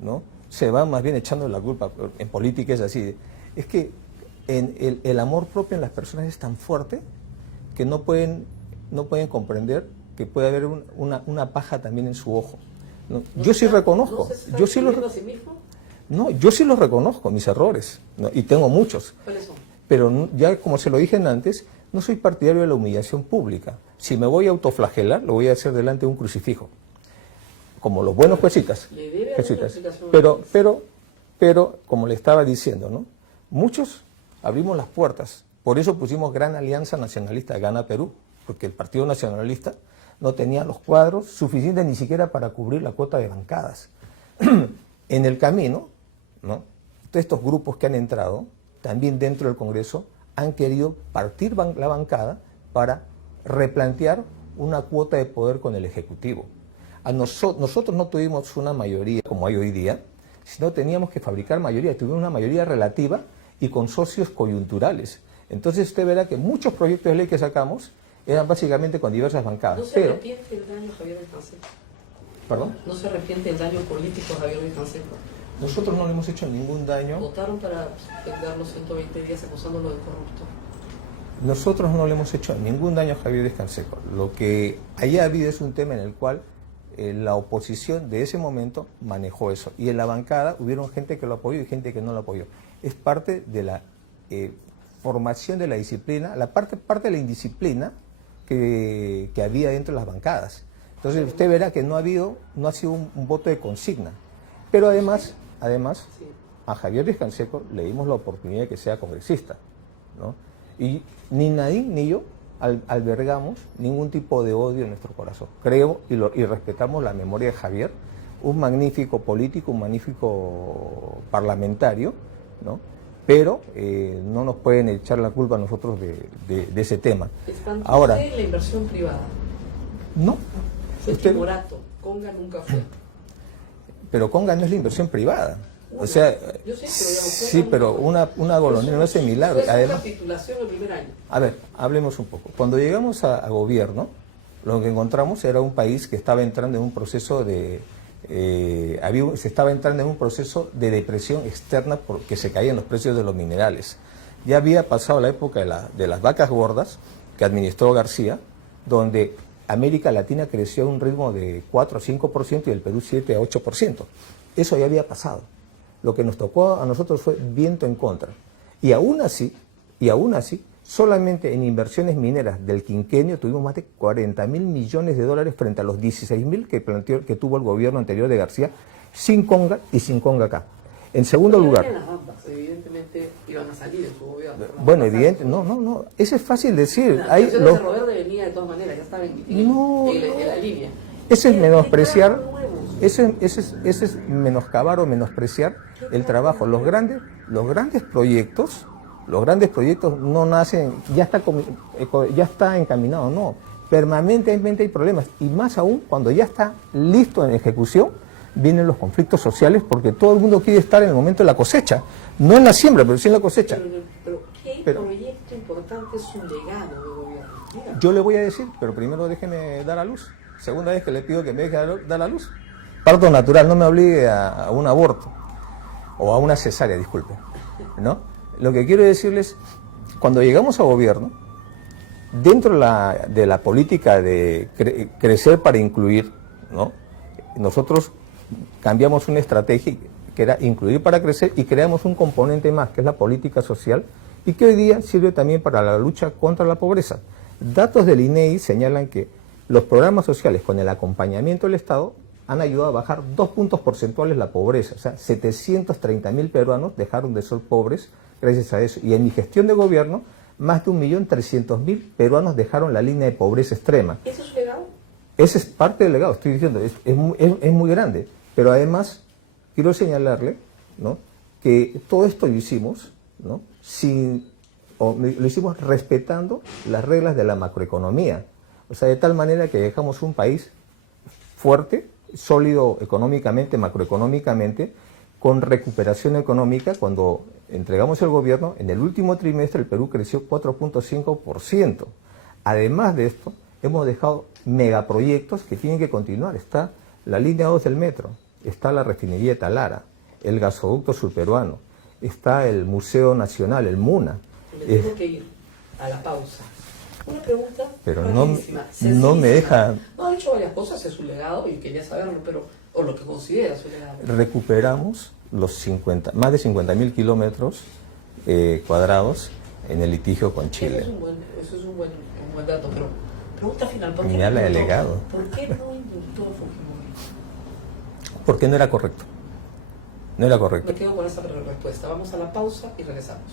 ¿no? Se van más bien echando la culpa. En política es así. Es que el amor propio en las personas es tan fuerte que no pueden comprender que puede haber una paja también en su ojo, ¿no? Yo sí reconozco. ¿No se está a sí mismo? No, yo sí los reconozco, mis errores, ¿no? Y tengo muchos. ¿Cuáles son? Pero ya, como se lo dije antes, no soy partidario de la humillación pública. Si me voy a autoflagelar, lo voy a hacer delante de un crucifijo, como los buenos juezitas. Pero, como le estaba diciendo, ¿no? Muchos abrimos las puertas. Por eso pusimos Gran Alianza Nacionalista Gana Perú, porque el Partido Nacionalista no tenía los cuadros suficientes ni siquiera para cubrir la cuota de bancadas. En el camino, ¿no? Todos estos grupos que han entrado, también dentro del Congreso, han querido partir la bancada para replantear una cuota de poder con el Ejecutivo. Nosotros no tuvimos una mayoría como hay hoy día, sino teníamos que fabricar mayoría. Tuvimos una mayoría relativa y con socios coyunturales. Entonces usted verá que muchos proyectos de ley que sacamos eran básicamente con diversas bancadas. ¿No se arrepiente el daño Javier de Canseco? ¿Perdón? ¿No se arrepiente el daño político a Javier de Canseco? Nosotros no le hemos hecho ningún daño. Votaron para suspender los 120 días acusándolo de corrupto. Nosotros no le hemos hecho ningún daño a Javier Canseco. Lo que haya habido es un tema en el cual la oposición de ese momento manejó eso. Y en la bancada hubieron gente que lo apoyó y gente que no lo apoyó. Es parte de la formación de la disciplina, la parte de la indisciplina que había dentro de las bancadas. Entonces usted verá que no ha sido un voto de consigna. Pero además a Javier Canseco le dimos la oportunidad de que sea congresista, ¿no? Y ni Nadine ni yo albergamos ningún tipo de odio en nuestro corazón. Creo y respetamos la memoria de Javier, un magnífico político, un magnífico parlamentario, ¿no? Pero no nos pueden echar la culpa a nosotros de ese tema. Ahora, la inversión privada. No. Fue timorato, Conga nunca fue. Pero Conga no es la inversión privada. O sea, yo sé, pero digamos, sí, pero una golondrina no hace milagro. Además, titulación el primer año. A ver, hablemos un poco. Cuando llegamos a gobierno, lo que encontramos era un país que estaba entrando en un proceso de se estaba entrando en un proceso de depresión externa porque se caían los precios de los minerales. Ya había pasado la época de las vacas gordas que administró García, donde América Latina creció a un ritmo de 4 a 5% y el Perú 7 a 8%. Eso ya había pasado. Lo que nos tocó a nosotros fue viento en contra. Y aún así, solamente en inversiones mineras del quinquenio tuvimos más de 40.000 millones de dólares frente a los 16.000 que tuvo el gobierno anterior de García, sin conga y sin conga acá. En segundo lugar... Evidentemente iban a salir de su gobierno. Bueno, no, eso es fácil decir. La situación de Cerro Verde venía de todas maneras, ya estaba en la línea. Eso es menospreciar, eso es menoscabar o menospreciar el trabajo. Los grandes proyectos no nacen, ya está encaminado, no. Permanentemente hay problemas, y más aún cuando ya está listo en ejecución, vienen los conflictos sociales, porque todo el mundo quiere estar en el momento de la cosecha, no en la siembra, pero sí en la cosecha. Pero ¿qué proyecto importante es su legado de gobierno? Mira. Yo le voy a decir, pero primero déjeme dar a luz. Segunda vez que le pido que me deje dar a luz. Parto natural, no me obligue a un aborto, o a una cesárea, disculpe, ¿no? Lo que quiero decirles, cuando llegamos a gobierno, dentro de la política de crecer para incluir, ¿no? Nosotros cambiamos una estrategia que era incluir para crecer y creamos un componente más, que es la política social, y que hoy día sirve también para la lucha contra la pobreza. Datos del INEI señalan que los programas sociales con el acompañamiento del Estado han ayudado a bajar 2 puntos porcentuales la pobreza. O sea, 730.000 peruanos dejaron de ser pobres gracias a eso. Y en mi gestión de gobierno, más de 1.300.000 peruanos dejaron la línea de pobreza extrema. ¿Eso es legado? Ese es parte del legado, estoy diciendo, es muy grande. Pero además, quiero señalarle, ¿no?, que todo esto lo hicimos, ¿no?, lo hicimos respetando las reglas de la macroeconomía. O sea, de tal manera que dejamos un país fuerte, sólido económicamente, macroeconómicamente, con recuperación económica. Cuando entregamos el gobierno, en el último trimestre el Perú creció 4.5%. Además de esto, hemos dejado megaproyectos que tienen que continuar. Está la línea 2 del metro, está la refinería de Talara, el gasoducto surperuano, está el Museo Nacional, el MUNA. Me tengo que ir a la pausa. Una pregunta. Pero no me deja. No, ha dicho varias cosas, es su legado y quería saberlo, o lo que considera su legado. Recuperamos más de 50.000 kilómetros cuadrados en el litigio con Chile. Eso es un buen dato, pero pregunta final. ¿Por qué me habla de legado? ¿Por qué no indultó a Fujimori? Porque no era correcto. No era correcto. Me quedo con esa respuesta. Vamos a la pausa y regresamos.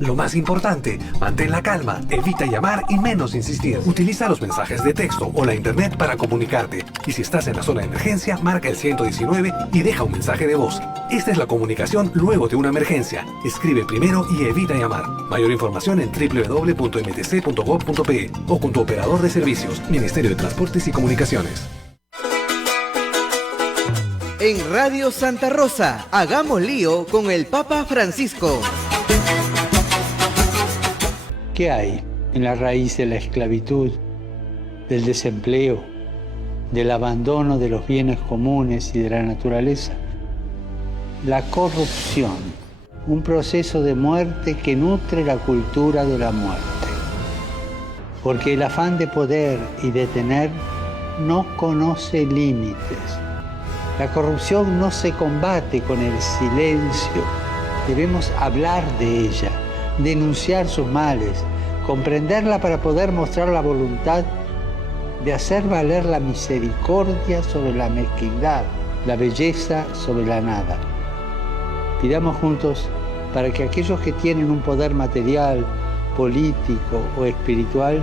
Lo más importante, mantén la calma, evita llamar y menos insistir. Utiliza los mensajes de texto o la internet para comunicarte. Y si estás en la zona de emergencia, marca el 119 y deja un mensaje de voz. Esta es la comunicación luego de una emergencia. Escribe primero y evita llamar. Mayor información en www.mtc.gov.pe o con tu operador de servicios, Ministerio de Transportes y Comunicaciones. En Radio Santa Rosa, hagamos lío con el Papa Francisco. ¿Qué hay en la raíz de la esclavitud, del desempleo, del abandono de los bienes comunes y de la naturaleza? La corrupción, un proceso de muerte que nutre la cultura de la muerte. Porque el afán de poder y de tener no conoce límites. La corrupción no se combate con el silencio. Debemos hablar de ella, denunciar sus males, Comprenderla para poder mostrar la voluntad de hacer valer la misericordia sobre la mezquindad, la belleza sobre la nada. Pidamos juntos para que aquellos que tienen un poder material, político o espiritual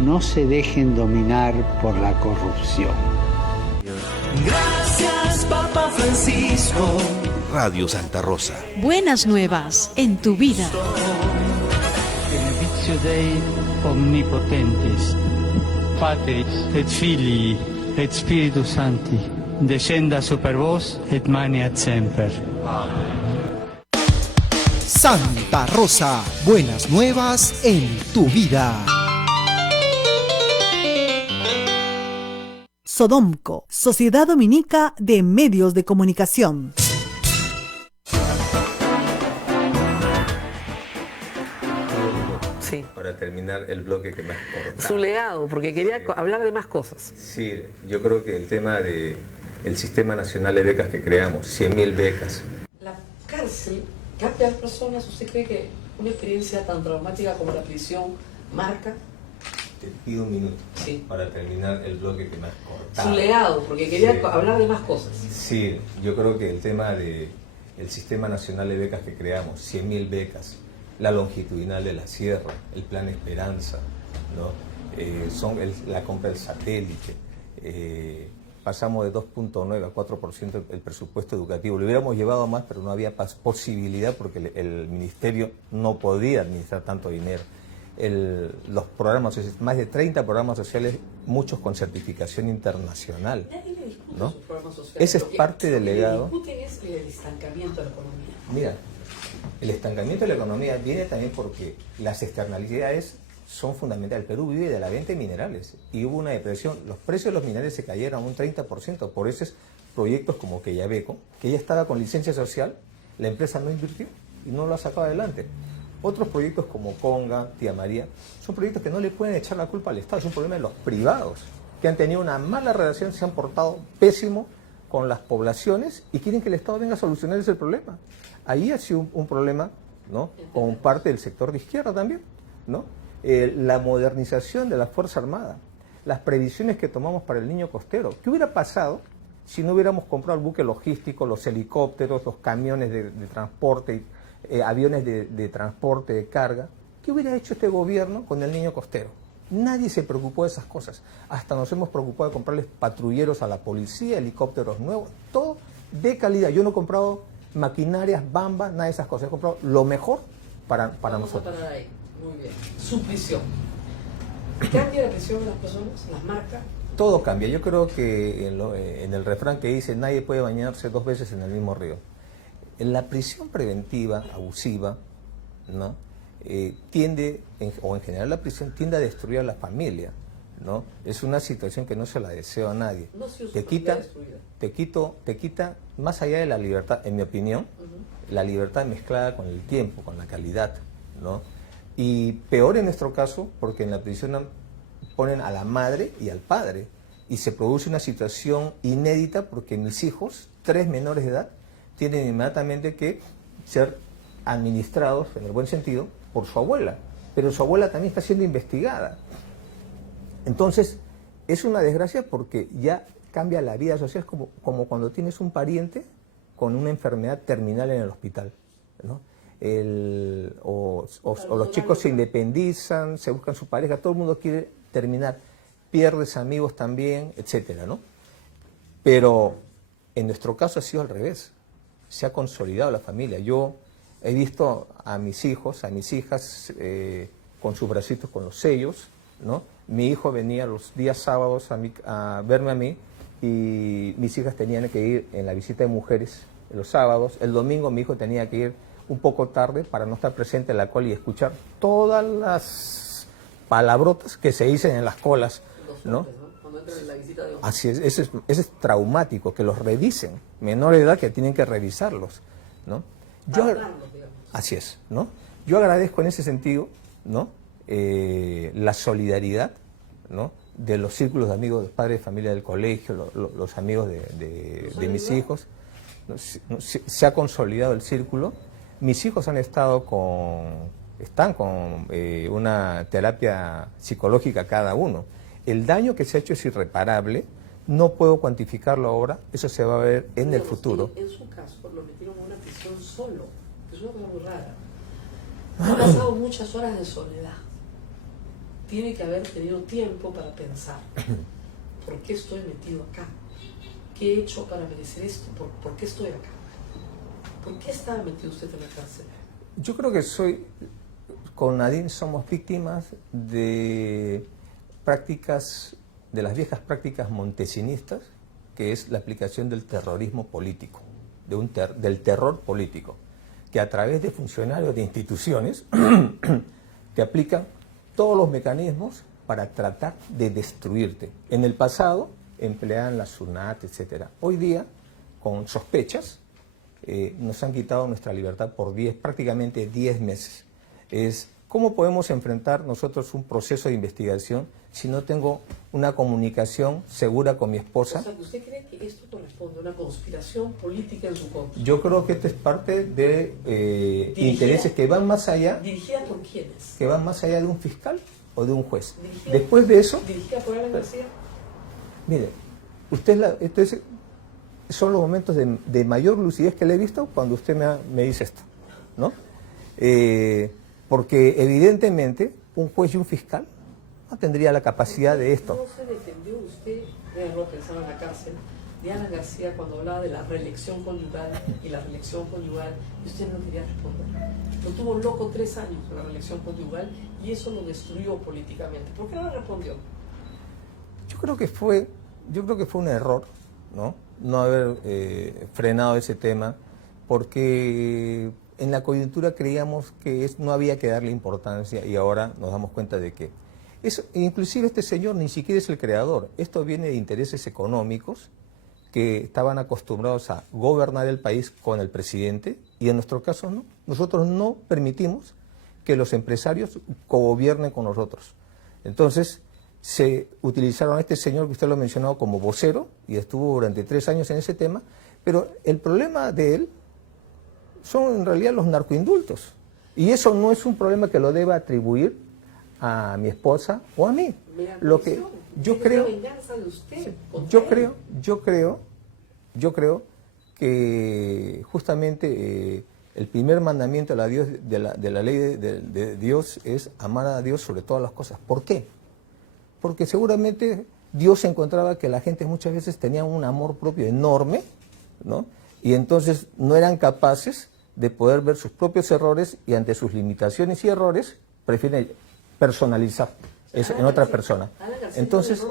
no se dejen dominar por la corrupción. Gracias, Papa Francisco. Radio Santa Rosa. Buenas nuevas en tu vida. Benedictio Dei omnipotentis, Patris et Filii et Spiritus Sancti, descenda super vos et maneat semper. Santa Rosa, buenas nuevas en tu vida. Sodomco, Sociedad Dominica de Medios de Comunicación. Sí. Para terminar el bloque que me has cortado. Su legado, porque quería hablar de más cosas. Sí, yo creo que el tema del Sistema Nacional de Becas que creamos, 100.000 becas. La cárcel cambia a las personas. ¿Usted cree que una experiencia tan traumática como la prisión marca? Te pido un minuto sí. Para terminar el bloque que me has cortado. Su legado, porque quería hablar de más cosas. Sí, yo creo que el tema del Sistema Nacional de Becas que creamos, 100.000 becas, la longitudinal de la sierra, el Plan Esperanza, ¿no? La compra del satélite, pasamos de 2.9 a 4% el presupuesto educativo. Lo hubiéramos llevado más, pero no había posibilidad porque el ministerio no podía administrar tanto dinero. Los programas sociales, más de 30 programas sociales, muchos con certificación internacional. Nadie le discute ¿no? sus programas sociales. Ese es parte del legado. Lo que discuten es el estancamiento de la economía. Mira, el estancamiento de la economía viene también porque las externalidades son fundamentales. El Perú vive de la venta de minerales y hubo una depresión. Los precios de los minerales se cayeron un 30%. Por eso proyectos como Quellaveco, que ya estaba con licencia social, la empresa no invirtió y no lo ha sacado adelante. Otros proyectos como Conga, Tía María, son proyectos que no le pueden echar la culpa al Estado, es un problema de los privados, que han tenido una mala relación, se han portado pésimo con las poblaciones y quieren que el Estado venga a solucionar ese problema. Ahí ha sido un problema, ¿no? Con parte del sector de izquierda también, ¿no? La modernización de la Fuerza Armada, las previsiones que tomamos para el niño costero. ¿Qué hubiera pasado si no hubiéramos comprado el buque logístico, los helicópteros, los camiones de transporte, aviones de transporte, de carga? ¿Qué hubiera hecho este gobierno con el niño costero? Nadie se preocupó de esas cosas. Hasta nos hemos preocupado de comprarles patrulleros a la policía, helicópteros nuevos, todo de calidad. Yo no he comprado maquinarias, Bamba, nada de esas cosas. He comprado lo mejor para nosotros. Vamos a parar ahí. Muy bien. Su prisión. ¿Cambia la prisión de las personas? ¿Las marca? Todo cambia. Yo creo que en el refrán que dice nadie puede bañarse 2 veces en el mismo río. En la prisión preventiva, abusiva, ¿no? Tiende, o en general la prisión tiende a destruir a la familia, ¿no? Es una situación que no se la deseo a nadie. No se usa te quita, más allá de la libertad, en mi opinión, la libertad mezclada con el tiempo, con la calidad, ¿no? Y peor en nuestro caso, porque en la prisión ponen a la madre y al padre, y se produce una situación inédita porque mis hijos, 3 menores de edad, tienen inmediatamente que ser administrados, en el buen sentido, por su abuela. Pero su abuela también está siendo investigada. Entonces, es una desgracia porque ya cambia la vida social, como cuando tienes un pariente con una enfermedad terminal en el hospital, ¿no? O los chicos se independizan, se buscan su pareja, todo el mundo quiere terminar, pierdes amigos también, etcétera, ¿no? Pero en nuestro caso ha sido al revés. Se ha consolidado la familia. Yo he visto a mis hijos, a mis hijas con sus bracitos, con los sellos, ¿no? Mi hijo venía los días sábados a verme a mí y mis hijas tenían que ir en la visita de mujeres los sábados. El domingo mi hijo tenía que ir un poco tarde para no estar presente en la cola y escuchar todas las palabrotas que se dicen en las colas, ¿no? Así es, eso es traumático, que los revisen, menores de edad que tienen que revisarlos, ¿no? Así es, ¿no? Yo agradezco en ese sentido, ¿no? La solidaridad, ¿no? De los círculos de amigos, de padres de familia del colegio, los amigos de mis hijos, ¿no? Se ha consolidado el círculo. Mis hijos han estado están con una terapia psicológica cada uno. El daño que se ha hecho es irreparable, no puedo cuantificarlo ahora, eso se va a ver en el futuro. En su caso lo metieron en una prisión solo, que es una cosa muy rara. Ha pasado muchas horas de soledad. Tiene que haber tenido tiempo para pensar, ¿por qué estoy metido acá? ¿Qué he hecho para merecer esto? ¿Por qué estoy acá? ¿Por qué estaba metido usted en la cárcel? Yo creo que con Nadine somos víctimas de prácticas, de las viejas prácticas montesinistas, que es la aplicación del terrorismo político, del terror político, que a través de funcionarios de instituciones te aplican todos los mecanismos para tratar de destruirte. En el pasado empleaban la SUNAT, etc. Hoy día, con sospechas, nos han quitado nuestra libertad por prácticamente 10 meses. ¿Cómo podemos enfrentar nosotros un proceso de investigación si no tengo una comunicación segura con mi esposa? O sea, ¿usted cree que esto corresponde a una conspiración política en su contra? Yo creo que esto es parte de intereses que van más allá. ¿Dirigida por quiénes? Que van más allá de un fiscal o de un juez. ¿Dirigida, después de eso... ¿Dirigida por Alan García? Mire, son los momentos de mayor lucidez que le he visto cuando usted me dice esto, ¿no? Porque evidentemente un juez y un fiscal no tendría la capacidad de esto. ¿No se defendió usted, déjalo pensar en la cárcel, de Alan García cuando hablaba de la reelección conyugal y la reelección conyugal y usted no quería responder? Lo tuvo loco 3 años con la reelección conyugal y eso lo destruyó políticamente. ¿Por qué no le respondió? Yo creo que fue un error, no haber frenado ese tema, porque en la coyuntura creíamos que no había que darle importancia y ahora nos damos cuenta de que inclusive este señor ni siquiera es el creador. Esto viene de intereses económicos que estaban acostumbrados a gobernar el país con el presidente y en nuestro caso no. Nosotros no permitimos que los empresarios cogobiernen con nosotros. Entonces se utilizaron a este señor que usted lo ha mencionado como vocero y estuvo durante 3 años en ese tema, pero el problema de él son en realidad los narcoindultos. Y eso no es un problema que lo deba atribuir a mi esposa o a mí. Lo que yo creo, yo creo que justamente el primer mandamiento de la ley de Dios es amar a Dios sobre todas las cosas. ¿Por qué? Porque seguramente Dios encontraba que la gente muchas veces tenía un amor propio enorme, ¿no? Y entonces no eran capaces de poder ver sus propios errores y ante sus limitaciones y errores prefieren personalizar eso en otra persona. Entonces,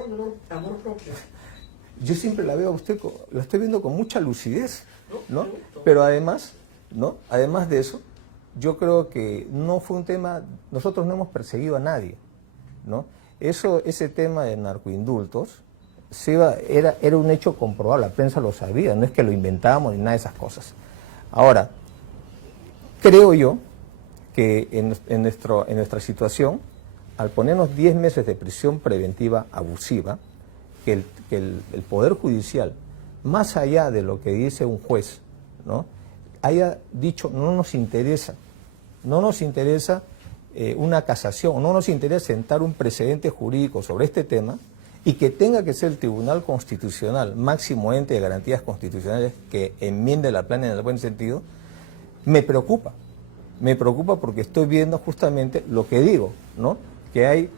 yo siempre la veo a usted, la estoy viendo con mucha lucidez, ¿no? Pero además, además de eso, yo creo que no fue un tema, nosotros no hemos perseguido a nadie, ¿no? Ese tema de narcoindultos era un hecho comprobado, la prensa lo sabía, no es que lo inventábamos ni nada de esas cosas. Ahora, creo yo que en nuestra situación, al ponernos 10 meses de prisión preventiva abusiva, que el Poder Judicial, más allá de lo que dice un juez, ¿no?, haya dicho no nos interesa una casación, no nos interesa sentar un precedente jurídico sobre este tema y que tenga que ser el Tribunal Constitucional, máximo ente de garantías constitucionales que enmiende la plana en el buen sentido, me preocupa porque estoy viendo justamente lo que digo, ¿no?, que hay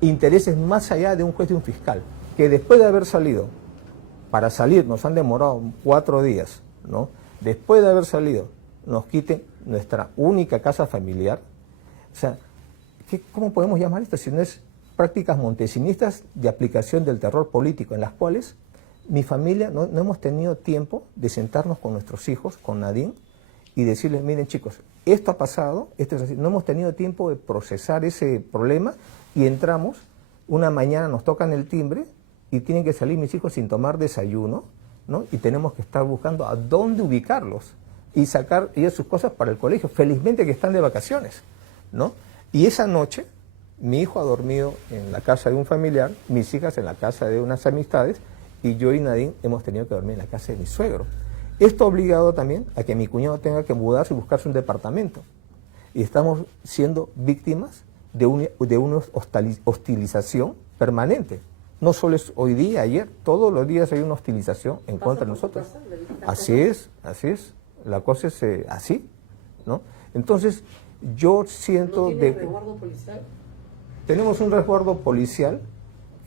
intereses más allá de un juez y un fiscal, que después de haber salido, para salir nos han demorado 4 días, ¿no?, después de haber salido nos quiten nuestra única casa familiar. O sea, ¿cómo podemos llamar esto si no es prácticas montesinistas de aplicación del terror político en las cuales mi familia no hemos tenido tiempo de sentarnos con nuestros hijos, con Nadine, y decirles, miren chicos, esto ha pasado, esto es así. No hemos tenido tiempo de procesar ese problema y entramos, una mañana nos tocan el timbre y tienen que salir mis hijos sin tomar desayuno, ¿no? Y tenemos que estar buscando a dónde ubicarlos y sacar ellos sus cosas para el colegio. Felizmente que están de vacaciones, ¿no? Y esa noche mi hijo ha dormido en la casa de un familiar, mis hijas en la casa de unas amistades y yo y Nadine hemos tenido que dormir en la casa de mi suegro. Esto ha obligado también a que mi cuñado tenga que mudarse y buscarse un departamento. y estamos siendo víctimas de una hostilización permanente. No solo es hoy día, ayer, todos los días hay una hostilización en contra de nosotros. Así es, la cosa es así, ¿no? Entonces, yo siento... ¿No tiene resguardo policial? Tenemos un resguardo policial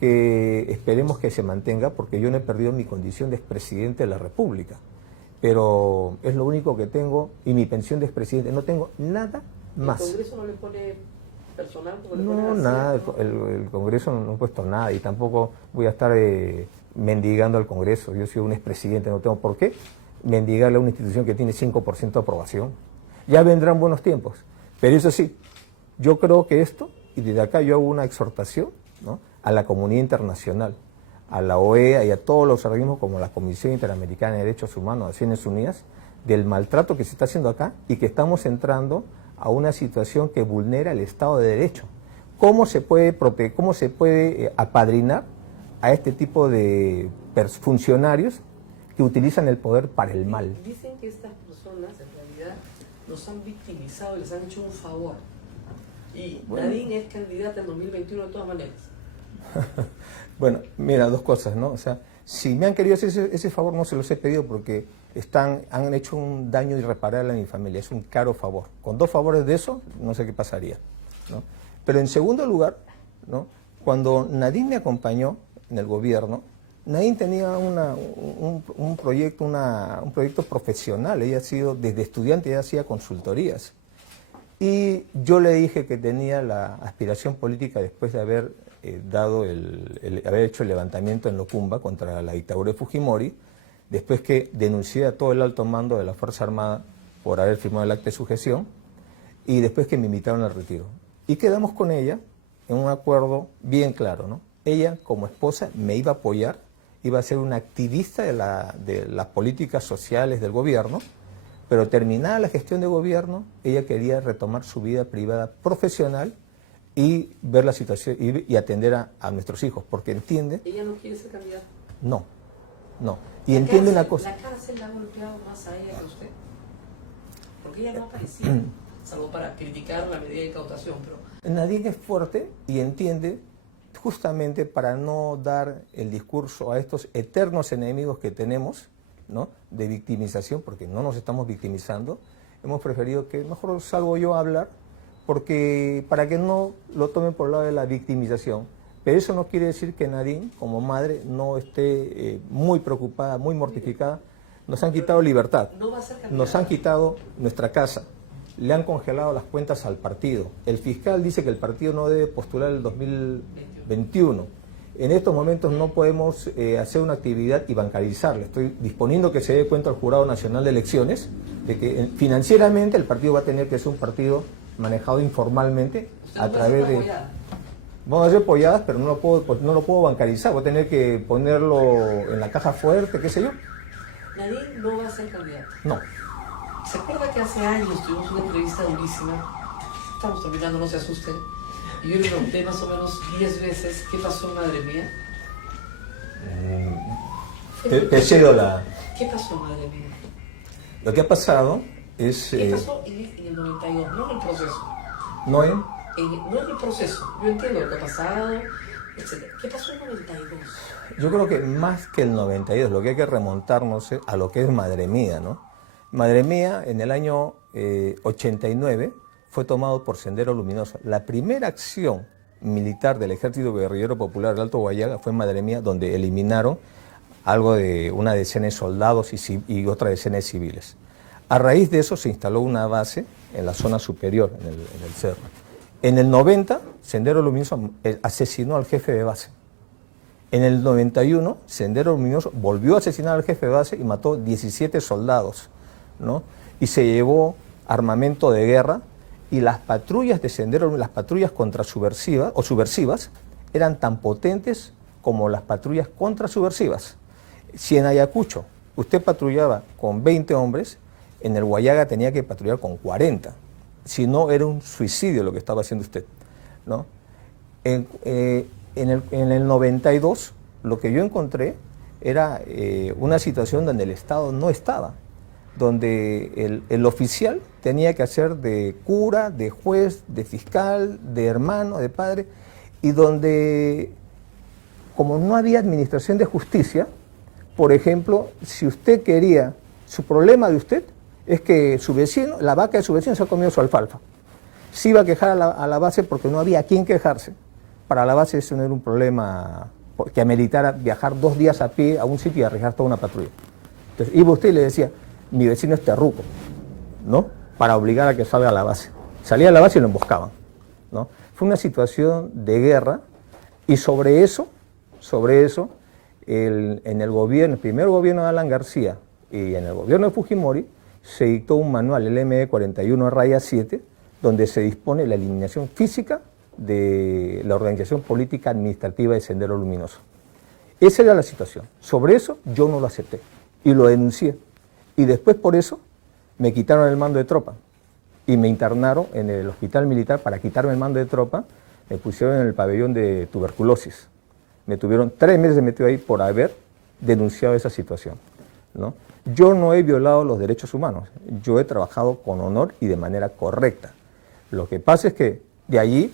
que esperemos que se mantenga, porque yo no he perdido mi condición de expresidente de la República, pero es lo único que tengo, y mi pensión de expresidente, no tengo nada más. ¿El Congreso no le pone personal? No, nada, el Congreso no ha puesto nada, y tampoco voy a estar mendigando al Congreso. Yo soy un expresidente, no tengo por qué mendigarle a una institución que tiene 5% de aprobación. Ya vendrán buenos tiempos, pero eso sí, yo creo que esto, y desde acá yo hago una exhortación, ¿no?, a la comunidad internacional, a la OEA y a todos los organismos como la Comisión Interamericana de Derechos Humanos, Naciones Unidas, del maltrato que se está haciendo acá y que estamos entrando a una situación que vulnera el Estado de Derecho. ¿Cómo se puede apadrinar a este tipo de funcionarios que utilizan el poder para el mal? Dicen que estas personas en realidad nos han victimizado y les han hecho un favor. Y bueno, Nadine es candidata en 2021 de todas maneras. Bueno, mira, dos cosas, ¿no? O sea, si me han querido hacer ese favor, no se los he pedido porque han hecho un daño irreparable a mi familia. Es un caro favor. Con 2 favores de eso, no sé qué pasaría, ¿no? Pero en segundo lugar, ¿no?, cuando Nadine me acompañó en el gobierno, Nadine tenía un proyecto profesional. Ella ha sido, desde estudiante, ella hacía consultorías. Y yo le dije que tenía la aspiración política después de haber haber hecho el levantamiento en Locumba contra la dictadura de Fujimori, después que denuncié a todo el alto mando de la Fuerza Armada por haber firmado el acta de sujeción, y después que me invitaron al retiro. Y quedamos con ella en un acuerdo bien claro, ¿no? Ella, como esposa, me iba a apoyar, iba a ser una activista de las políticas sociales del gobierno, pero terminada la gestión de gobierno, ella quería retomar su vida privada profesional y ver la situación y atender a nuestros hijos, porque entiende... ¿Ella no quiere ser candidata? No. Y entiende una cosa... ¿La cárcel la ha golpeado más a ella que a usted? Porque ella no ha aparecido, salvo para criticar la medida de incautación, pero... Nadine es fuerte y entiende, justamente para no dar el discurso a estos eternos enemigos que tenemos, ¿no?, de victimización, porque no nos estamos victimizando, hemos preferido que mejor salgo yo a hablar, porque para que no lo tomen por el lado de la victimización. Pero eso no quiere decir que Nadine, como madre, no esté muy preocupada, muy mortificada. Nos han quitado libertad, nos han quitado nuestra casa, le han congelado las cuentas al partido. El fiscal dice que el partido no debe postular el 2021. En estos momentos no podemos hacer una actividad y bancarizarla. Estoy disponiendo que se dé cuenta al Jurado Nacional de Elecciones de que financieramente el partido va a tener que ser un partido manejado informalmente a través de... Vamos a hacer apoyadas, pero no lo puedo bancarizar. Voy a tener que ponerlo en la caja fuerte, qué sé yo. Nadine no va a ser candidata. No. ¿Se acuerda que hace años tuvimos una entrevista durísima? Estamos terminando, no se asusten. Y yo le pregunté más o menos 10 veces, ¿qué pasó, madre mía? Te cedo la... ¿Qué pasó, madre mía? Lo que ha pasado es... ¿Qué pasó en el 92? No en el proceso. No en... No en el proceso. Yo entiendo lo que ha pasado, etc. ¿Qué pasó en el 92? Yo creo que más que el 92, lo que hay que remontarnos es a lo que es Madre Mía, ¿no? Madre Mía, en el año 89, fue tomado por Sendero Luminoso. La primera acción militar del Ejército Guerrillero Popular del Alto Guayaga fue en Madre Mía, donde eliminaron algo de una decena de soldados y otra decena de civiles. A raíz de eso se instaló una base en la zona superior, en el cerro. En el 90, Sendero Luminoso asesinó al jefe de base. En el 91, Sendero Luminoso volvió a asesinar al jefe de base y mató 17 soldados, ¿no? Y se llevó armamento de guerra, y las patrullas de Sendero, las patrullas contrasubversivas o subversivas, eran tan potentes como las patrullas contrasubversivas. Si en Ayacucho usted patrullaba con 20 hombres, en el Guayaga tenía que patrullar con 40. Si no, era un suicidio lo que estaba haciendo usted, ¿no? En el 92, lo que yo encontré era una situación donde el Estado no estaba, donde el oficial tenía que hacer de cura, de juez, de fiscal, de hermano, de padre, y donde, como no había administración de justicia, por ejemplo, si usted quería, su problema de usted es que su vecino, la vaca de su vecino se ha comido su alfalfa. Se iba a quejar a la base porque no había a quién quejarse. Para la base eso no era un problema que ameritara viajar 2 días a pie a un sitio y arriesgar toda una patrulla. Entonces iba usted y le decía, mi vecino es terruco, ¿no? Para obligar a que salga a la base. Salía a la base y lo emboscaban, ¿no? Fue una situación de guerra y sobre eso, en el gobierno, el primer gobierno de Alan García y en el gobierno de Fujimori, se dictó un manual, el ME 41-7, donde se dispone la eliminación física de la organización política administrativa de Sendero Luminoso. Esa era la situación. Sobre eso yo no lo acepté y lo denuncié. Y después por eso me quitaron el mando de tropa y me internaron en el hospital militar para quitarme el mando de tropa. Me pusieron en el pabellón de tuberculosis. Me tuvieron 3 meses metido ahí por haber denunciado esa situación, ¿no? Yo no he violado los derechos humanos, yo he trabajado con honor y de manera correcta. Lo que pasa es que de allí,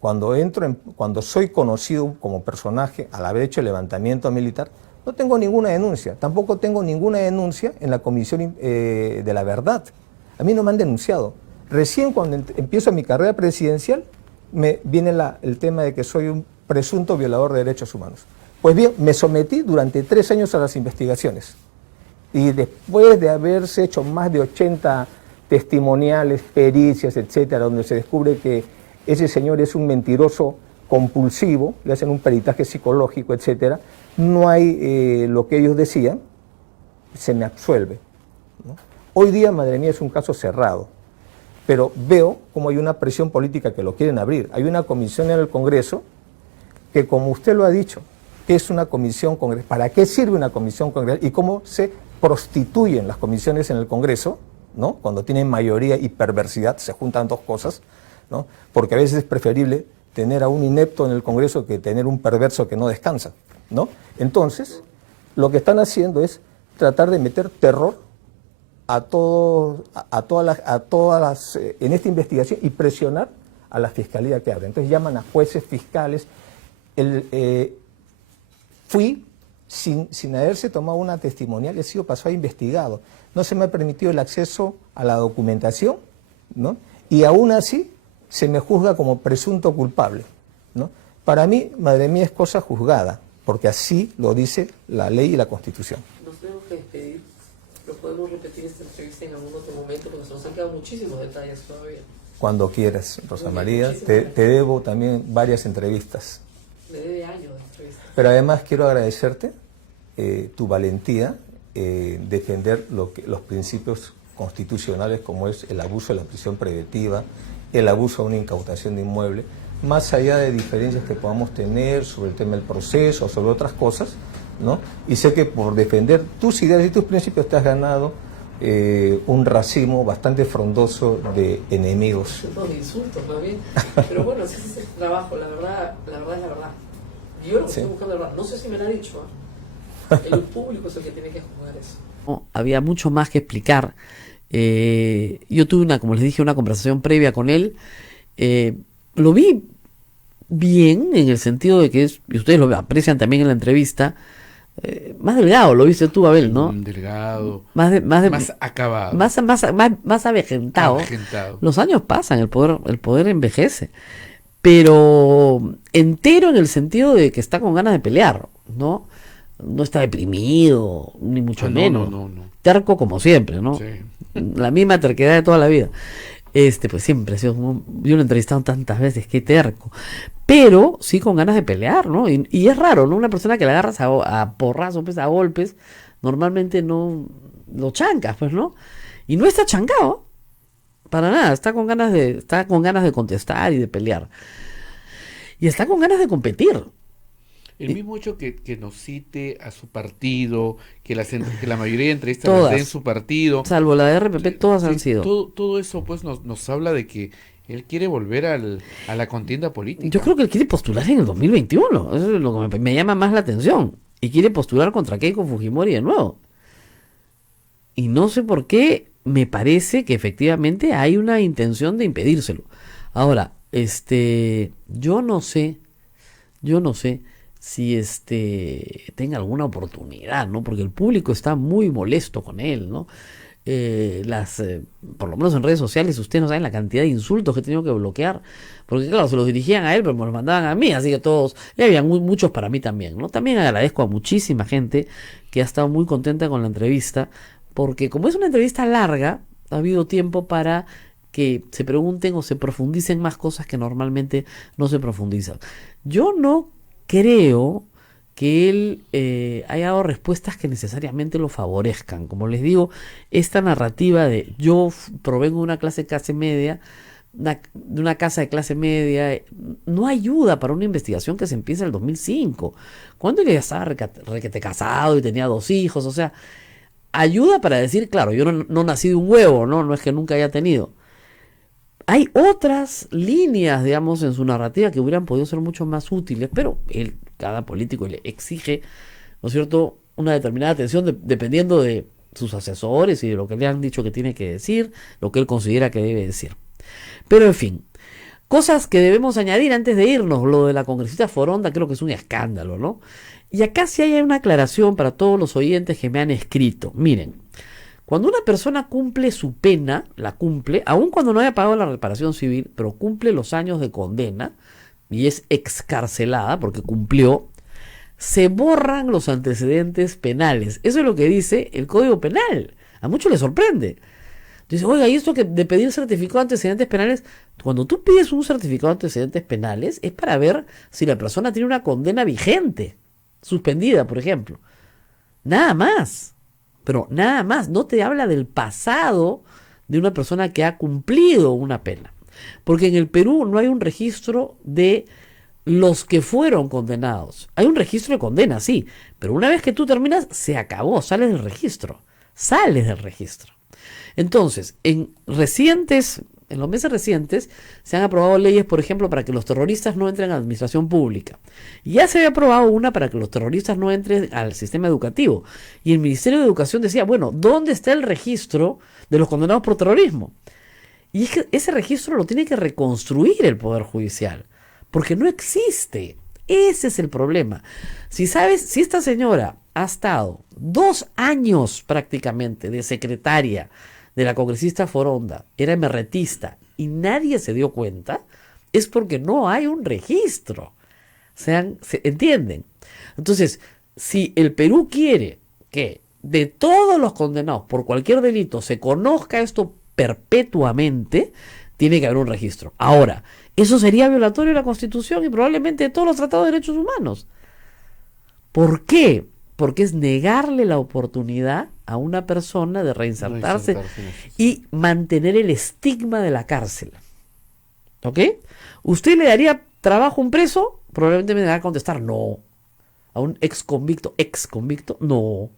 cuando soy conocido como personaje al haber hecho el levantamiento militar, no tengo ninguna denuncia, tampoco tengo ninguna denuncia en la Comisión de la Verdad. A mí no me han denunciado. Recién cuando empiezo mi carrera presidencial, me viene el tema de que soy un presunto violador de derechos humanos. Pues bien, me sometí durante 3 años a las investigaciones. Y después de haberse hecho más de 80 testimoniales, pericias, etcétera, donde se descubre que ese señor es un mentiroso compulsivo, le hacen un peritaje psicológico, etcétera, no hay lo que ellos decían, se me absuelve, ¿no? Hoy día, madre mía, es un caso cerrado, pero veo como hay una presión política que lo quieren abrir. Hay una comisión en el Congreso que, como usted lo ha dicho, ¿qué es una comisión congresal? ¿Para qué sirve una comisión congresal? ¿Y cómo se prostituyen las comisiones en el Congreso, ¿no? Cuando tienen mayoría y perversidad, se juntan 2 cosas, ¿no? Porque a veces es preferible tener a un inepto en el Congreso que tener un perverso que no descansa, ¿no? Entonces, lo que están haciendo es tratar de meter terror a todas las en esta investigación y presionar a la fiscalía que abre. Entonces llaman a jueces, fiscales. Fui sin haberse tomado una testimonial, he sido pasado investigado. No se me ha permitido el acceso a la documentación, ¿no? Y aún así se me juzga como presunto culpable, ¿no? Para mí, madre mía, es cosa juzgada, porque así lo dice la ley y la Constitución. Nos tenemos que despedir, pero podemos repetir esta entrevista en algún otro momento porque se nos han quedado muchísimos detalles todavía. Cuando quieras, Rosa María, te debo también varias entrevistas. Me debe años de entrevistas. Pero además quiero agradecerte tu valentía, defender los principios constitucionales como es el abuso de la prisión preventiva, el abuso de una incautación de inmueble, más allá de diferencias que podamos tener sobre el tema del proceso o sobre otras cosas, ¿no? Y sé que por defender tus ideas y tus principios te has ganado un racimo bastante frondoso de enemigos. No, de insultos, más bien. Pero bueno, ese es el trabajo, la verdad es la verdad. Yo lo que estoy buscando es la verdad. No sé si me lo ha dicho, el público es el que tiene que juzgar eso. No, había mucho más que explicar. Yo tuve como les dije, una conversación previa con él. Lo vi bien en el sentido de que y ustedes lo aprecian también en la entrevista, más delgado, lo viste tú, Abel, ¿no? Delgado, más acabado, más avejentado. Los años pasan, el poder envejece, pero entero en el sentido de que está con ganas de pelear, ¿no? No está deprimido, ni mucho menos. No. Terco como siempre, ¿no? Sí. La misma terquedad de toda la vida. Pues siempre ha sido yo lo he entrevistado tantas veces, qué terco. Pero sí con ganas de pelear, ¿no? Y es raro, ¿no? Una persona que la agarras a porrazos, pues, a golpes, normalmente no lo chancas, pues, ¿no? Y no está chancado, para nada, está con ganas de contestar y de pelear. Y está con ganas de competir. El mismo hecho que nos cite a su partido, que la mayoría de entrevistas las den su partido. Salvo la de RPP, todas han sido. Todo eso pues nos habla de que él quiere volver a la contienda política. Yo creo que él quiere postular en el 2021. Eso es lo que me, me llama más la atención. Y quiere postular contra Keiko Fujimori de nuevo. Y no sé por qué, me parece que efectivamente hay una intención de impedírselo. Ahora, yo no sé si tenga alguna oportunidad, ¿no? Porque el público está muy molesto con él, ¿no? Por lo menos en redes sociales, ustedes no saben la cantidad de insultos que he tenido que bloquear, porque claro, se los dirigían a él, pero me los mandaban a mí, así que todos, y había muchos para mí también, ¿no? También agradezco a muchísima gente que ha estado muy contenta con la entrevista, porque como es una entrevista larga, ha habido tiempo para que se pregunten o se profundicen más cosas que normalmente no se profundizan. Yo no creo que él haya dado respuestas que necesariamente lo favorezcan. Como les digo, esta narrativa de yo provengo de una clase media, de una casa de clase media, no ayuda para una investigación que se empieza en el 2005, cuando él ya estaba requete casado y tenía 2 hijos. O sea, ayuda para decir, claro, yo no nací de un huevo, no es que nunca haya tenido. Hay otras líneas, digamos, en su narrativa que hubieran podido ser mucho más útiles, pero cada político le exige, ¿no es cierto?, una determinada atención dependiendo de sus asesores y de lo que le han dicho que tiene que decir, lo que él considera que debe decir. Pero en fin, cosas que debemos añadir antes de irnos. Lo de la congresista Foronda creo que es un escándalo, ¿no? Y acá sí hay una aclaración para todos los oyentes que me han escrito. Miren, cuando una persona cumple su pena, la cumple, aun cuando no haya pagado la reparación civil, pero cumple los años de condena y es excarcelada porque cumplió, se borran los antecedentes penales. Eso es lo que dice el Código Penal. A muchos les sorprende. Dice, oiga, ¿y esto que de pedir certificado de antecedentes penales? Cuando tú pides un certificado de antecedentes penales es para ver si la persona tiene una condena vigente, suspendida, por ejemplo. Nada más. Pero nada más, no te habla del pasado de una persona que ha cumplido una pena. Porque en el Perú no hay un registro de los que fueron condenados. Hay un registro de condena, sí, pero una vez que tú terminas, se acabó, sales del registro. Entonces, en los meses recientes, se han aprobado leyes, por ejemplo, para que los terroristas no entren a la administración pública. Ya se había aprobado una para que los terroristas no entren al sistema educativo. Y el Ministerio de Educación decía, bueno, ¿dónde está el registro de los condenados por terrorismo? Y es que ese registro lo tiene que reconstruir el Poder Judicial, porque no existe. Ese es el problema. Si esta señora ha estado 2 años prácticamente de secretaria de la congresista Foronda, era emerretista y nadie se dio cuenta, es porque no hay un registro. ¿Se entienden? Entonces, si el Perú quiere que de todos los condenados por cualquier delito se conozca esto perpetuamente, tiene que haber un registro. Ahora, eso sería violatorio de la Constitución y probablemente de todos los tratados de derechos humanos. ¿Por qué? Porque es negarle la oportunidad a una persona de reinsertarse y mantener el estigma de la cárcel. ¿Ok? ¿Usted le daría trabajo a un preso? Probablemente me va a contestar no. ¿A un ex convicto, no?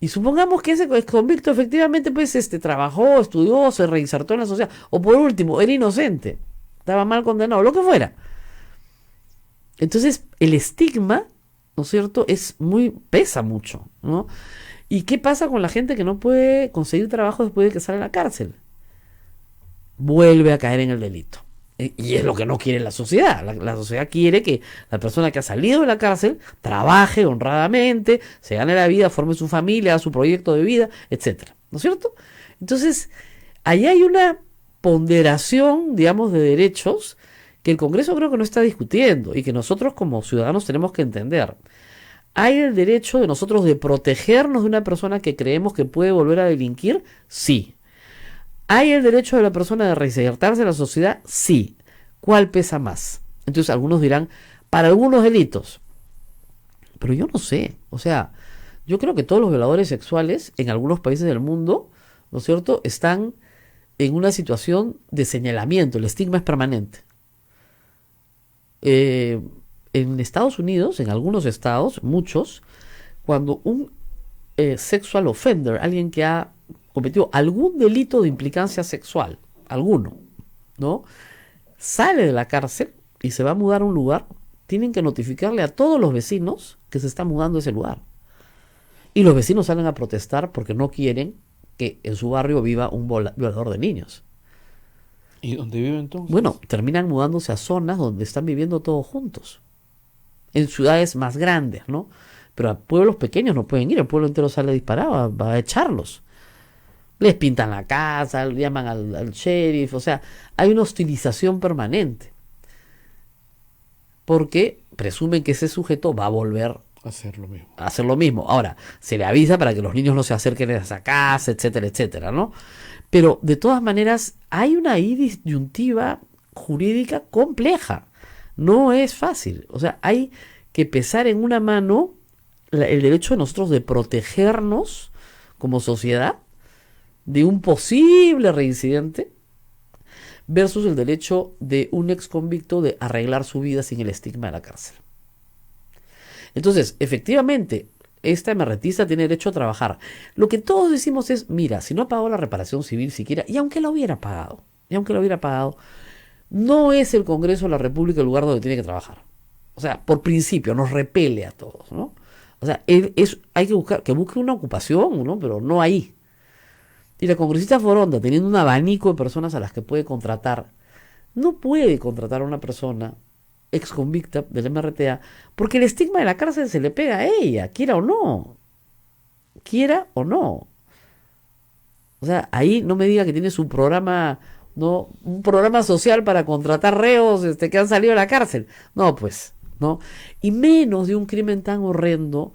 Y supongamos que ese ex convicto efectivamente pues trabajó, estudió, se reinsertó en la sociedad, o por último, era inocente, estaba mal condenado, lo que fuera. Entonces, el estigma, ¿no es cierto?, pesa mucho, ¿no? ¿Y qué pasa con la gente que no puede conseguir trabajo después de que sale de la cárcel? Vuelve a caer en el delito. Y es lo que no quiere la sociedad. La sociedad quiere que la persona que ha salido de la cárcel trabaje honradamente, se gane la vida, forme su familia, su proyecto de vida, etcétera, ¿no es cierto? Entonces, ahí hay una ponderación, digamos, de derechos que el Congreso creo que no está discutiendo y que nosotros como ciudadanos tenemos que entender. ¿Hay el derecho de nosotros de protegernos de una persona que creemos que puede volver a delinquir? Sí. ¿Hay el derecho de la persona de reinsertarse en la sociedad? Sí. ¿Cuál pesa más? Entonces algunos dirán, para algunos delitos. Pero yo no sé. O sea, yo creo que todos los violadores sexuales en algunos países del mundo, ¿no es cierto?, están en una situación de señalamiento. El estigma es permanente. En Estados Unidos, en algunos estados, muchos, cuando un sexual offender, alguien que ha cometió algún delito de implicancia sexual, alguno, ¿no?, sale de la cárcel y se va a mudar a un lugar, tienen que notificarle a todos los vecinos que se está mudando a ese lugar. Y los vecinos salen a protestar porque no quieren que en su barrio viva un violador de niños. ¿Y dónde viven entonces? Bueno, terminan mudándose a zonas donde están viviendo todos juntos. En ciudades más grandes, ¿no? Pero a pueblos pequeños no pueden ir, el pueblo entero sale disparado, va a echarlos. Les pintan la casa, llaman al sheriff, o sea, hay una hostilización permanente. Porque presumen que ese sujeto va a volver hacer lo mismo. a hacer lo mismo. Ahora, se le avisa para que los niños no se acerquen a esa casa, etcétera, etcétera, ¿no? Pero de todas maneras hay una disyuntiva jurídica compleja. No es fácil. O sea, hay que pesar en una mano el derecho de nosotros de protegernos como sociedad de un posible reincidente versus el derecho de un ex convicto de arreglar su vida sin el estigma de la cárcel. Entonces, efectivamente, esta MRTista tiene derecho a trabajar. Lo que todos decimos es, mira, si no ha pagado la reparación civil siquiera, y aunque la hubiera pagado, no es el Congreso de la República el lugar donde tiene que trabajar. O sea, por principio, nos repele a todos, ¿no? O sea, hay que busque una ocupación, ¿no? Pero no ahí. Y la congresista Foronda, teniendo un abanico de personas a las que puede contratar, no puede contratar a una persona ex convicta del MRTA, porque el estigma de la cárcel se le pega a ella, quiera o no. Quiera o no. O sea, ahí no me diga que tiene su programa, ¿no? Un programa social para contratar reos que han salido de la cárcel. No, pues, ¿no? Y menos de un crimen tan horrendo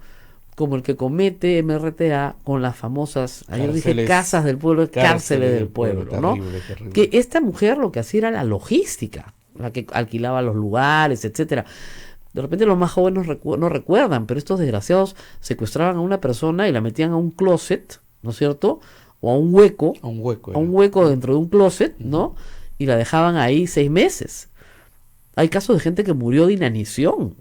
como el que comete MRTA con las famosas, ayer dije casas del pueblo, cárceles del pueblo, ¿no? Terrible. Que esta mujer lo que hacía era la logística, la que alquilaba los lugares, etcétera. De repente los más jóvenes no recuerdan, pero estos desgraciados secuestraban a una persona y la metían a un closet, ¿no es cierto? O a un hueco, dentro de un closet, ¿no? Y la dejaban ahí 6 meses. Hay casos de gente que murió de inanición.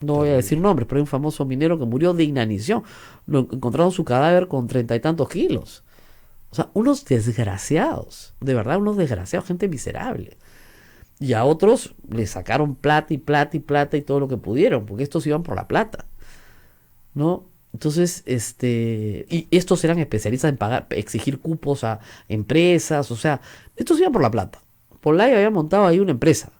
No voy a decir nombres, pero hay un famoso minero que murió de inanición. Lo encontraron su cadáver con 30 y tantos kilos. O sea, unos desgraciados, de verdad, unos desgraciados, gente miserable. Y a otros le sacaron plata y plata y plata y todo lo que pudieron, porque estos iban por la plata, ¿no? Entonces, y estos eran especialistas en exigir cupos a empresas, o sea, estos iban por la plata. Pollay había montado ahí una empresa.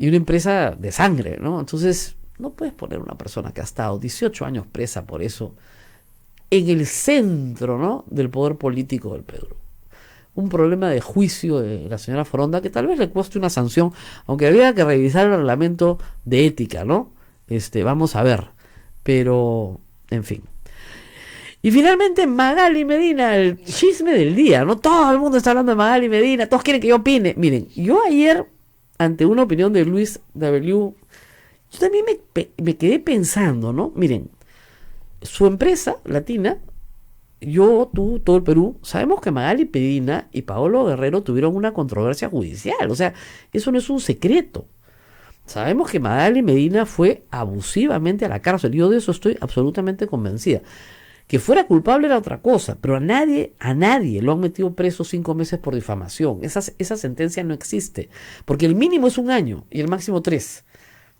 Y una empresa de sangre, ¿no? Entonces, no puedes poner una persona que ha estado 18 años presa por eso en el centro, ¿no?, del poder político del Perú. Un problema de juicio de la señora Foronda que tal vez le cueste una sanción, aunque había que revisar el reglamento de ética, ¿no? Vamos a ver. Pero, en fin. Y finalmente Magali Medina, el chisme del día, ¿no? Todo el mundo está hablando de Magali Medina, todos quieren que yo opine. Miren, yo ayer, ante una opinión de Luis W., yo también me quedé pensando, ¿no? Miren, su empresa latina, yo, tú, todo el Perú, sabemos que Magali Medina y Paolo Guerrero tuvieron una controversia judicial, o sea, eso no es un secreto. Sabemos que Magali Medina fue abusivamente a la cárcel, yo de eso estoy absolutamente convencida. Que fuera culpable era otra cosa, pero a nadie lo han metido preso 5 meses por difamación. Esa sentencia no existe, porque el mínimo es 1 año y el máximo 3.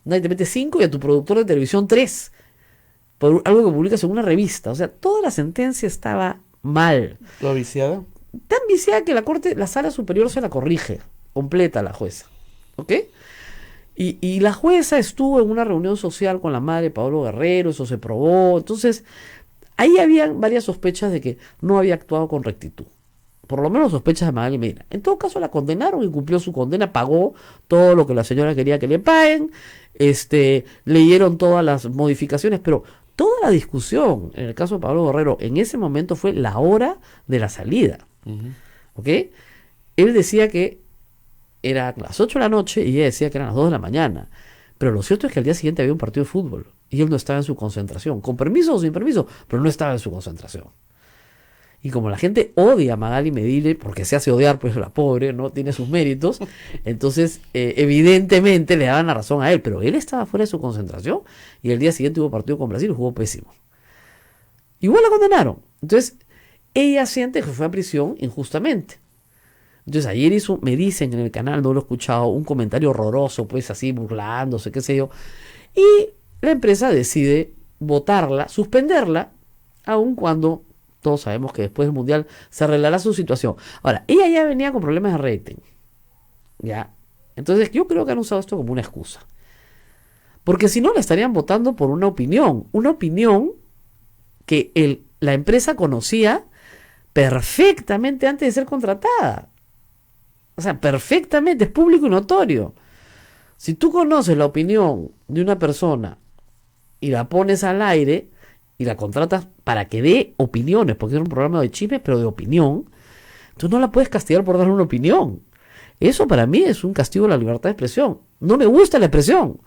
Nadie te mete 5 y a tu productor de televisión 3, por algo que publicas en una revista. O sea, toda la sentencia estaba mal. ¿Lo viciada? Tan viciada que la sala superior se la corrige, completa la jueza. ¿Ok? Y la jueza estuvo en una reunión social con la madre de Paolo Guerrero, eso se probó. Entonces, ahí habían varias sospechas de que no había actuado con rectitud. Por lo menos sospechas de Magali Medina. En todo caso, la condenaron y cumplió su condena, pagó todo lo que la señora quería que le paguen, leyeron todas las modificaciones, pero toda la discusión, en el caso de Paolo Guerrero, en ese momento fue la hora de la salida. ¿Ok? Él decía que eran las 8 de la noche y ella decía que eran las 2 de la mañana. Pero lo cierto es que al día siguiente había un partido de fútbol y él no estaba en su concentración, con permiso o sin permiso, pero no estaba en su concentración. Y como la gente odia a Magali Medina, porque se hace odiar, pues la pobre, no tiene sus méritos, entonces evidentemente le daban la razón a él, pero él estaba fuera de su concentración y el día siguiente hubo partido con Brasil y jugó pésimo. Igual la condenaron. Entonces ella siente que fue a prisión injustamente. Entonces ayer me dicen en el canal, no lo he escuchado, un comentario horroroso, pues así burlándose, qué sé yo, y la empresa decide votarla, suspenderla, aun cuando todos sabemos que después del Mundial se arreglará su situación. Ahora, ella ya venía con problemas de rating, ¿ya? Entonces yo creo que han usado esto como una excusa. Porque si no, la estarían votando por una opinión que la empresa conocía perfectamente antes de ser contratada. O sea, perfectamente, es público y notorio. Si tú conoces la opinión de una persona y la pones al aire y la contratas para que dé opiniones, porque es un programa de chismes, pero de opinión, tú no la puedes castigar por dar una opinión. Eso para mí es un castigo a la libertad de expresión. No me gusta la expresión.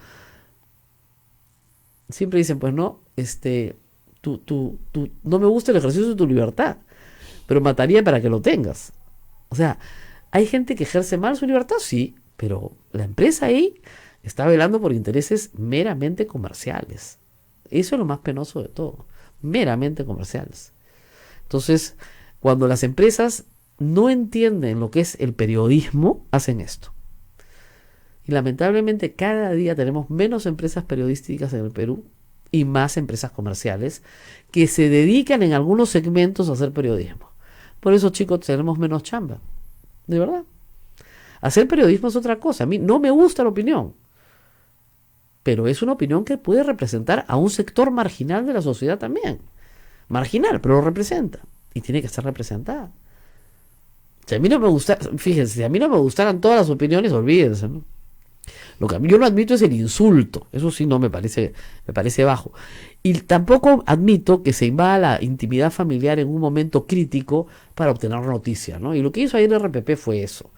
Siempre dicen, pues no, no me gusta el ejercicio de tu libertad, pero mataría para que lo tengas. O sea, ¿hay gente que ejerce mal su libertad? Sí, pero la empresa ahí está velando por intereses meramente comerciales. Eso es lo más penoso de todo, meramente comerciales. Entonces, cuando las empresas no entienden lo que es el periodismo, hacen esto. Y lamentablemente cada día tenemos menos empresas periodísticas en el Perú y más empresas comerciales que se dedican en algunos segmentos a hacer periodismo. Por eso, chicos, tenemos menos chamba. De verdad. Hacer periodismo es otra cosa. A mí no me gusta la opinión, pero es una opinión que puede representar a un sector marginal de la sociedad también. Marginal, pero lo representa. Y tiene que estar representada. Si a mí no me gusta, fíjense, si a mí no me gustaran todas las opiniones, olvídense, ¿no? Lo que yo no admito es el insulto. Eso sí no me parece bajo. Y tampoco admito que se invada la intimidad familiar en un momento crítico para obtener noticias, ¿no? Y lo que hizo ayer el RPP fue eso.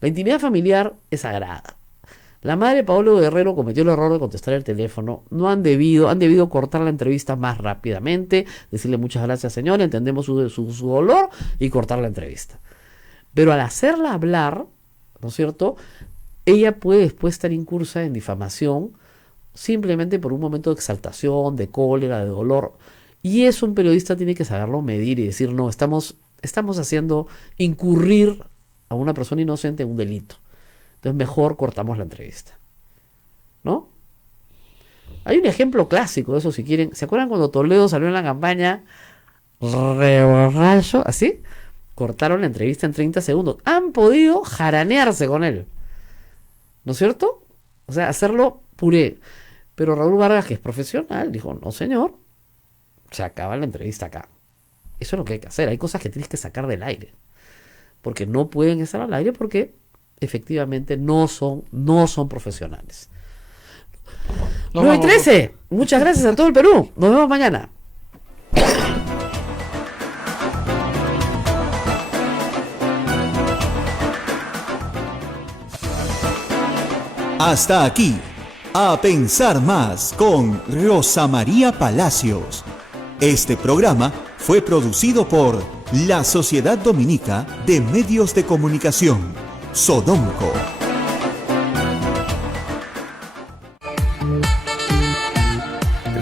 La intimidad familiar es sagrada. La madre de Paolo Guerrero cometió el error de contestar el teléfono. Han debido cortar la entrevista más rápidamente, decirle muchas gracias, señor, entendemos su dolor, y cortar la entrevista. Pero al hacerla hablar, ¿no es cierto?, ella puede después estar incursa en difamación simplemente por un momento de exaltación, de cólera, de dolor. Y eso un periodista tiene que saberlo medir y decir, no, estamos haciendo incurrir a una persona inocente en un delito. Entonces mejor cortamos la entrevista, ¿no? Hay un ejemplo clásico de eso, si quieren. ¿Se acuerdan cuando Toledo salió en la campaña reborracho? ¿Así? Cortaron la entrevista en 30 segundos. Han podido jaranearse con él, ¿no es cierto? O sea, hacerlo puré. Pero Raúl Vargas, que es profesional, dijo, no señor, se acaba la entrevista acá. Eso es lo que hay que hacer. Hay cosas que tienes que sacar del aire, porque no pueden estar al aire porque efectivamente no son profesionales. 9:13. Muchas gracias a todo el Perú. Nos vemos mañana. Hasta aquí, A Pensar Más con Rosa María Palacios. Este programa fue producido por la Sociedad Dominica de Medios de Comunicación, Sodomco.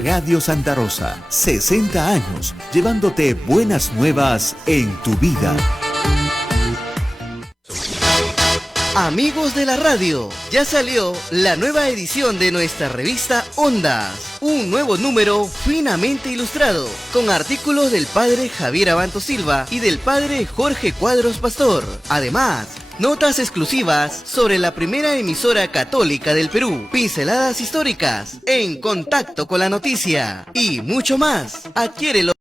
Radio Santa Rosa, 60 años, llevándote buenas nuevas en tu vida. Amigos de la radio, ya salió la nueva edición de nuestra revista Ondas. Un nuevo número finamente ilustrado, con artículos del padre Javier Abanto Silva y del padre Jorge Cuadros Pastor. Además, notas exclusivas sobre la primera emisora católica del Perú, pinceladas históricas, en contacto con la noticia y mucho más. Adquiérelo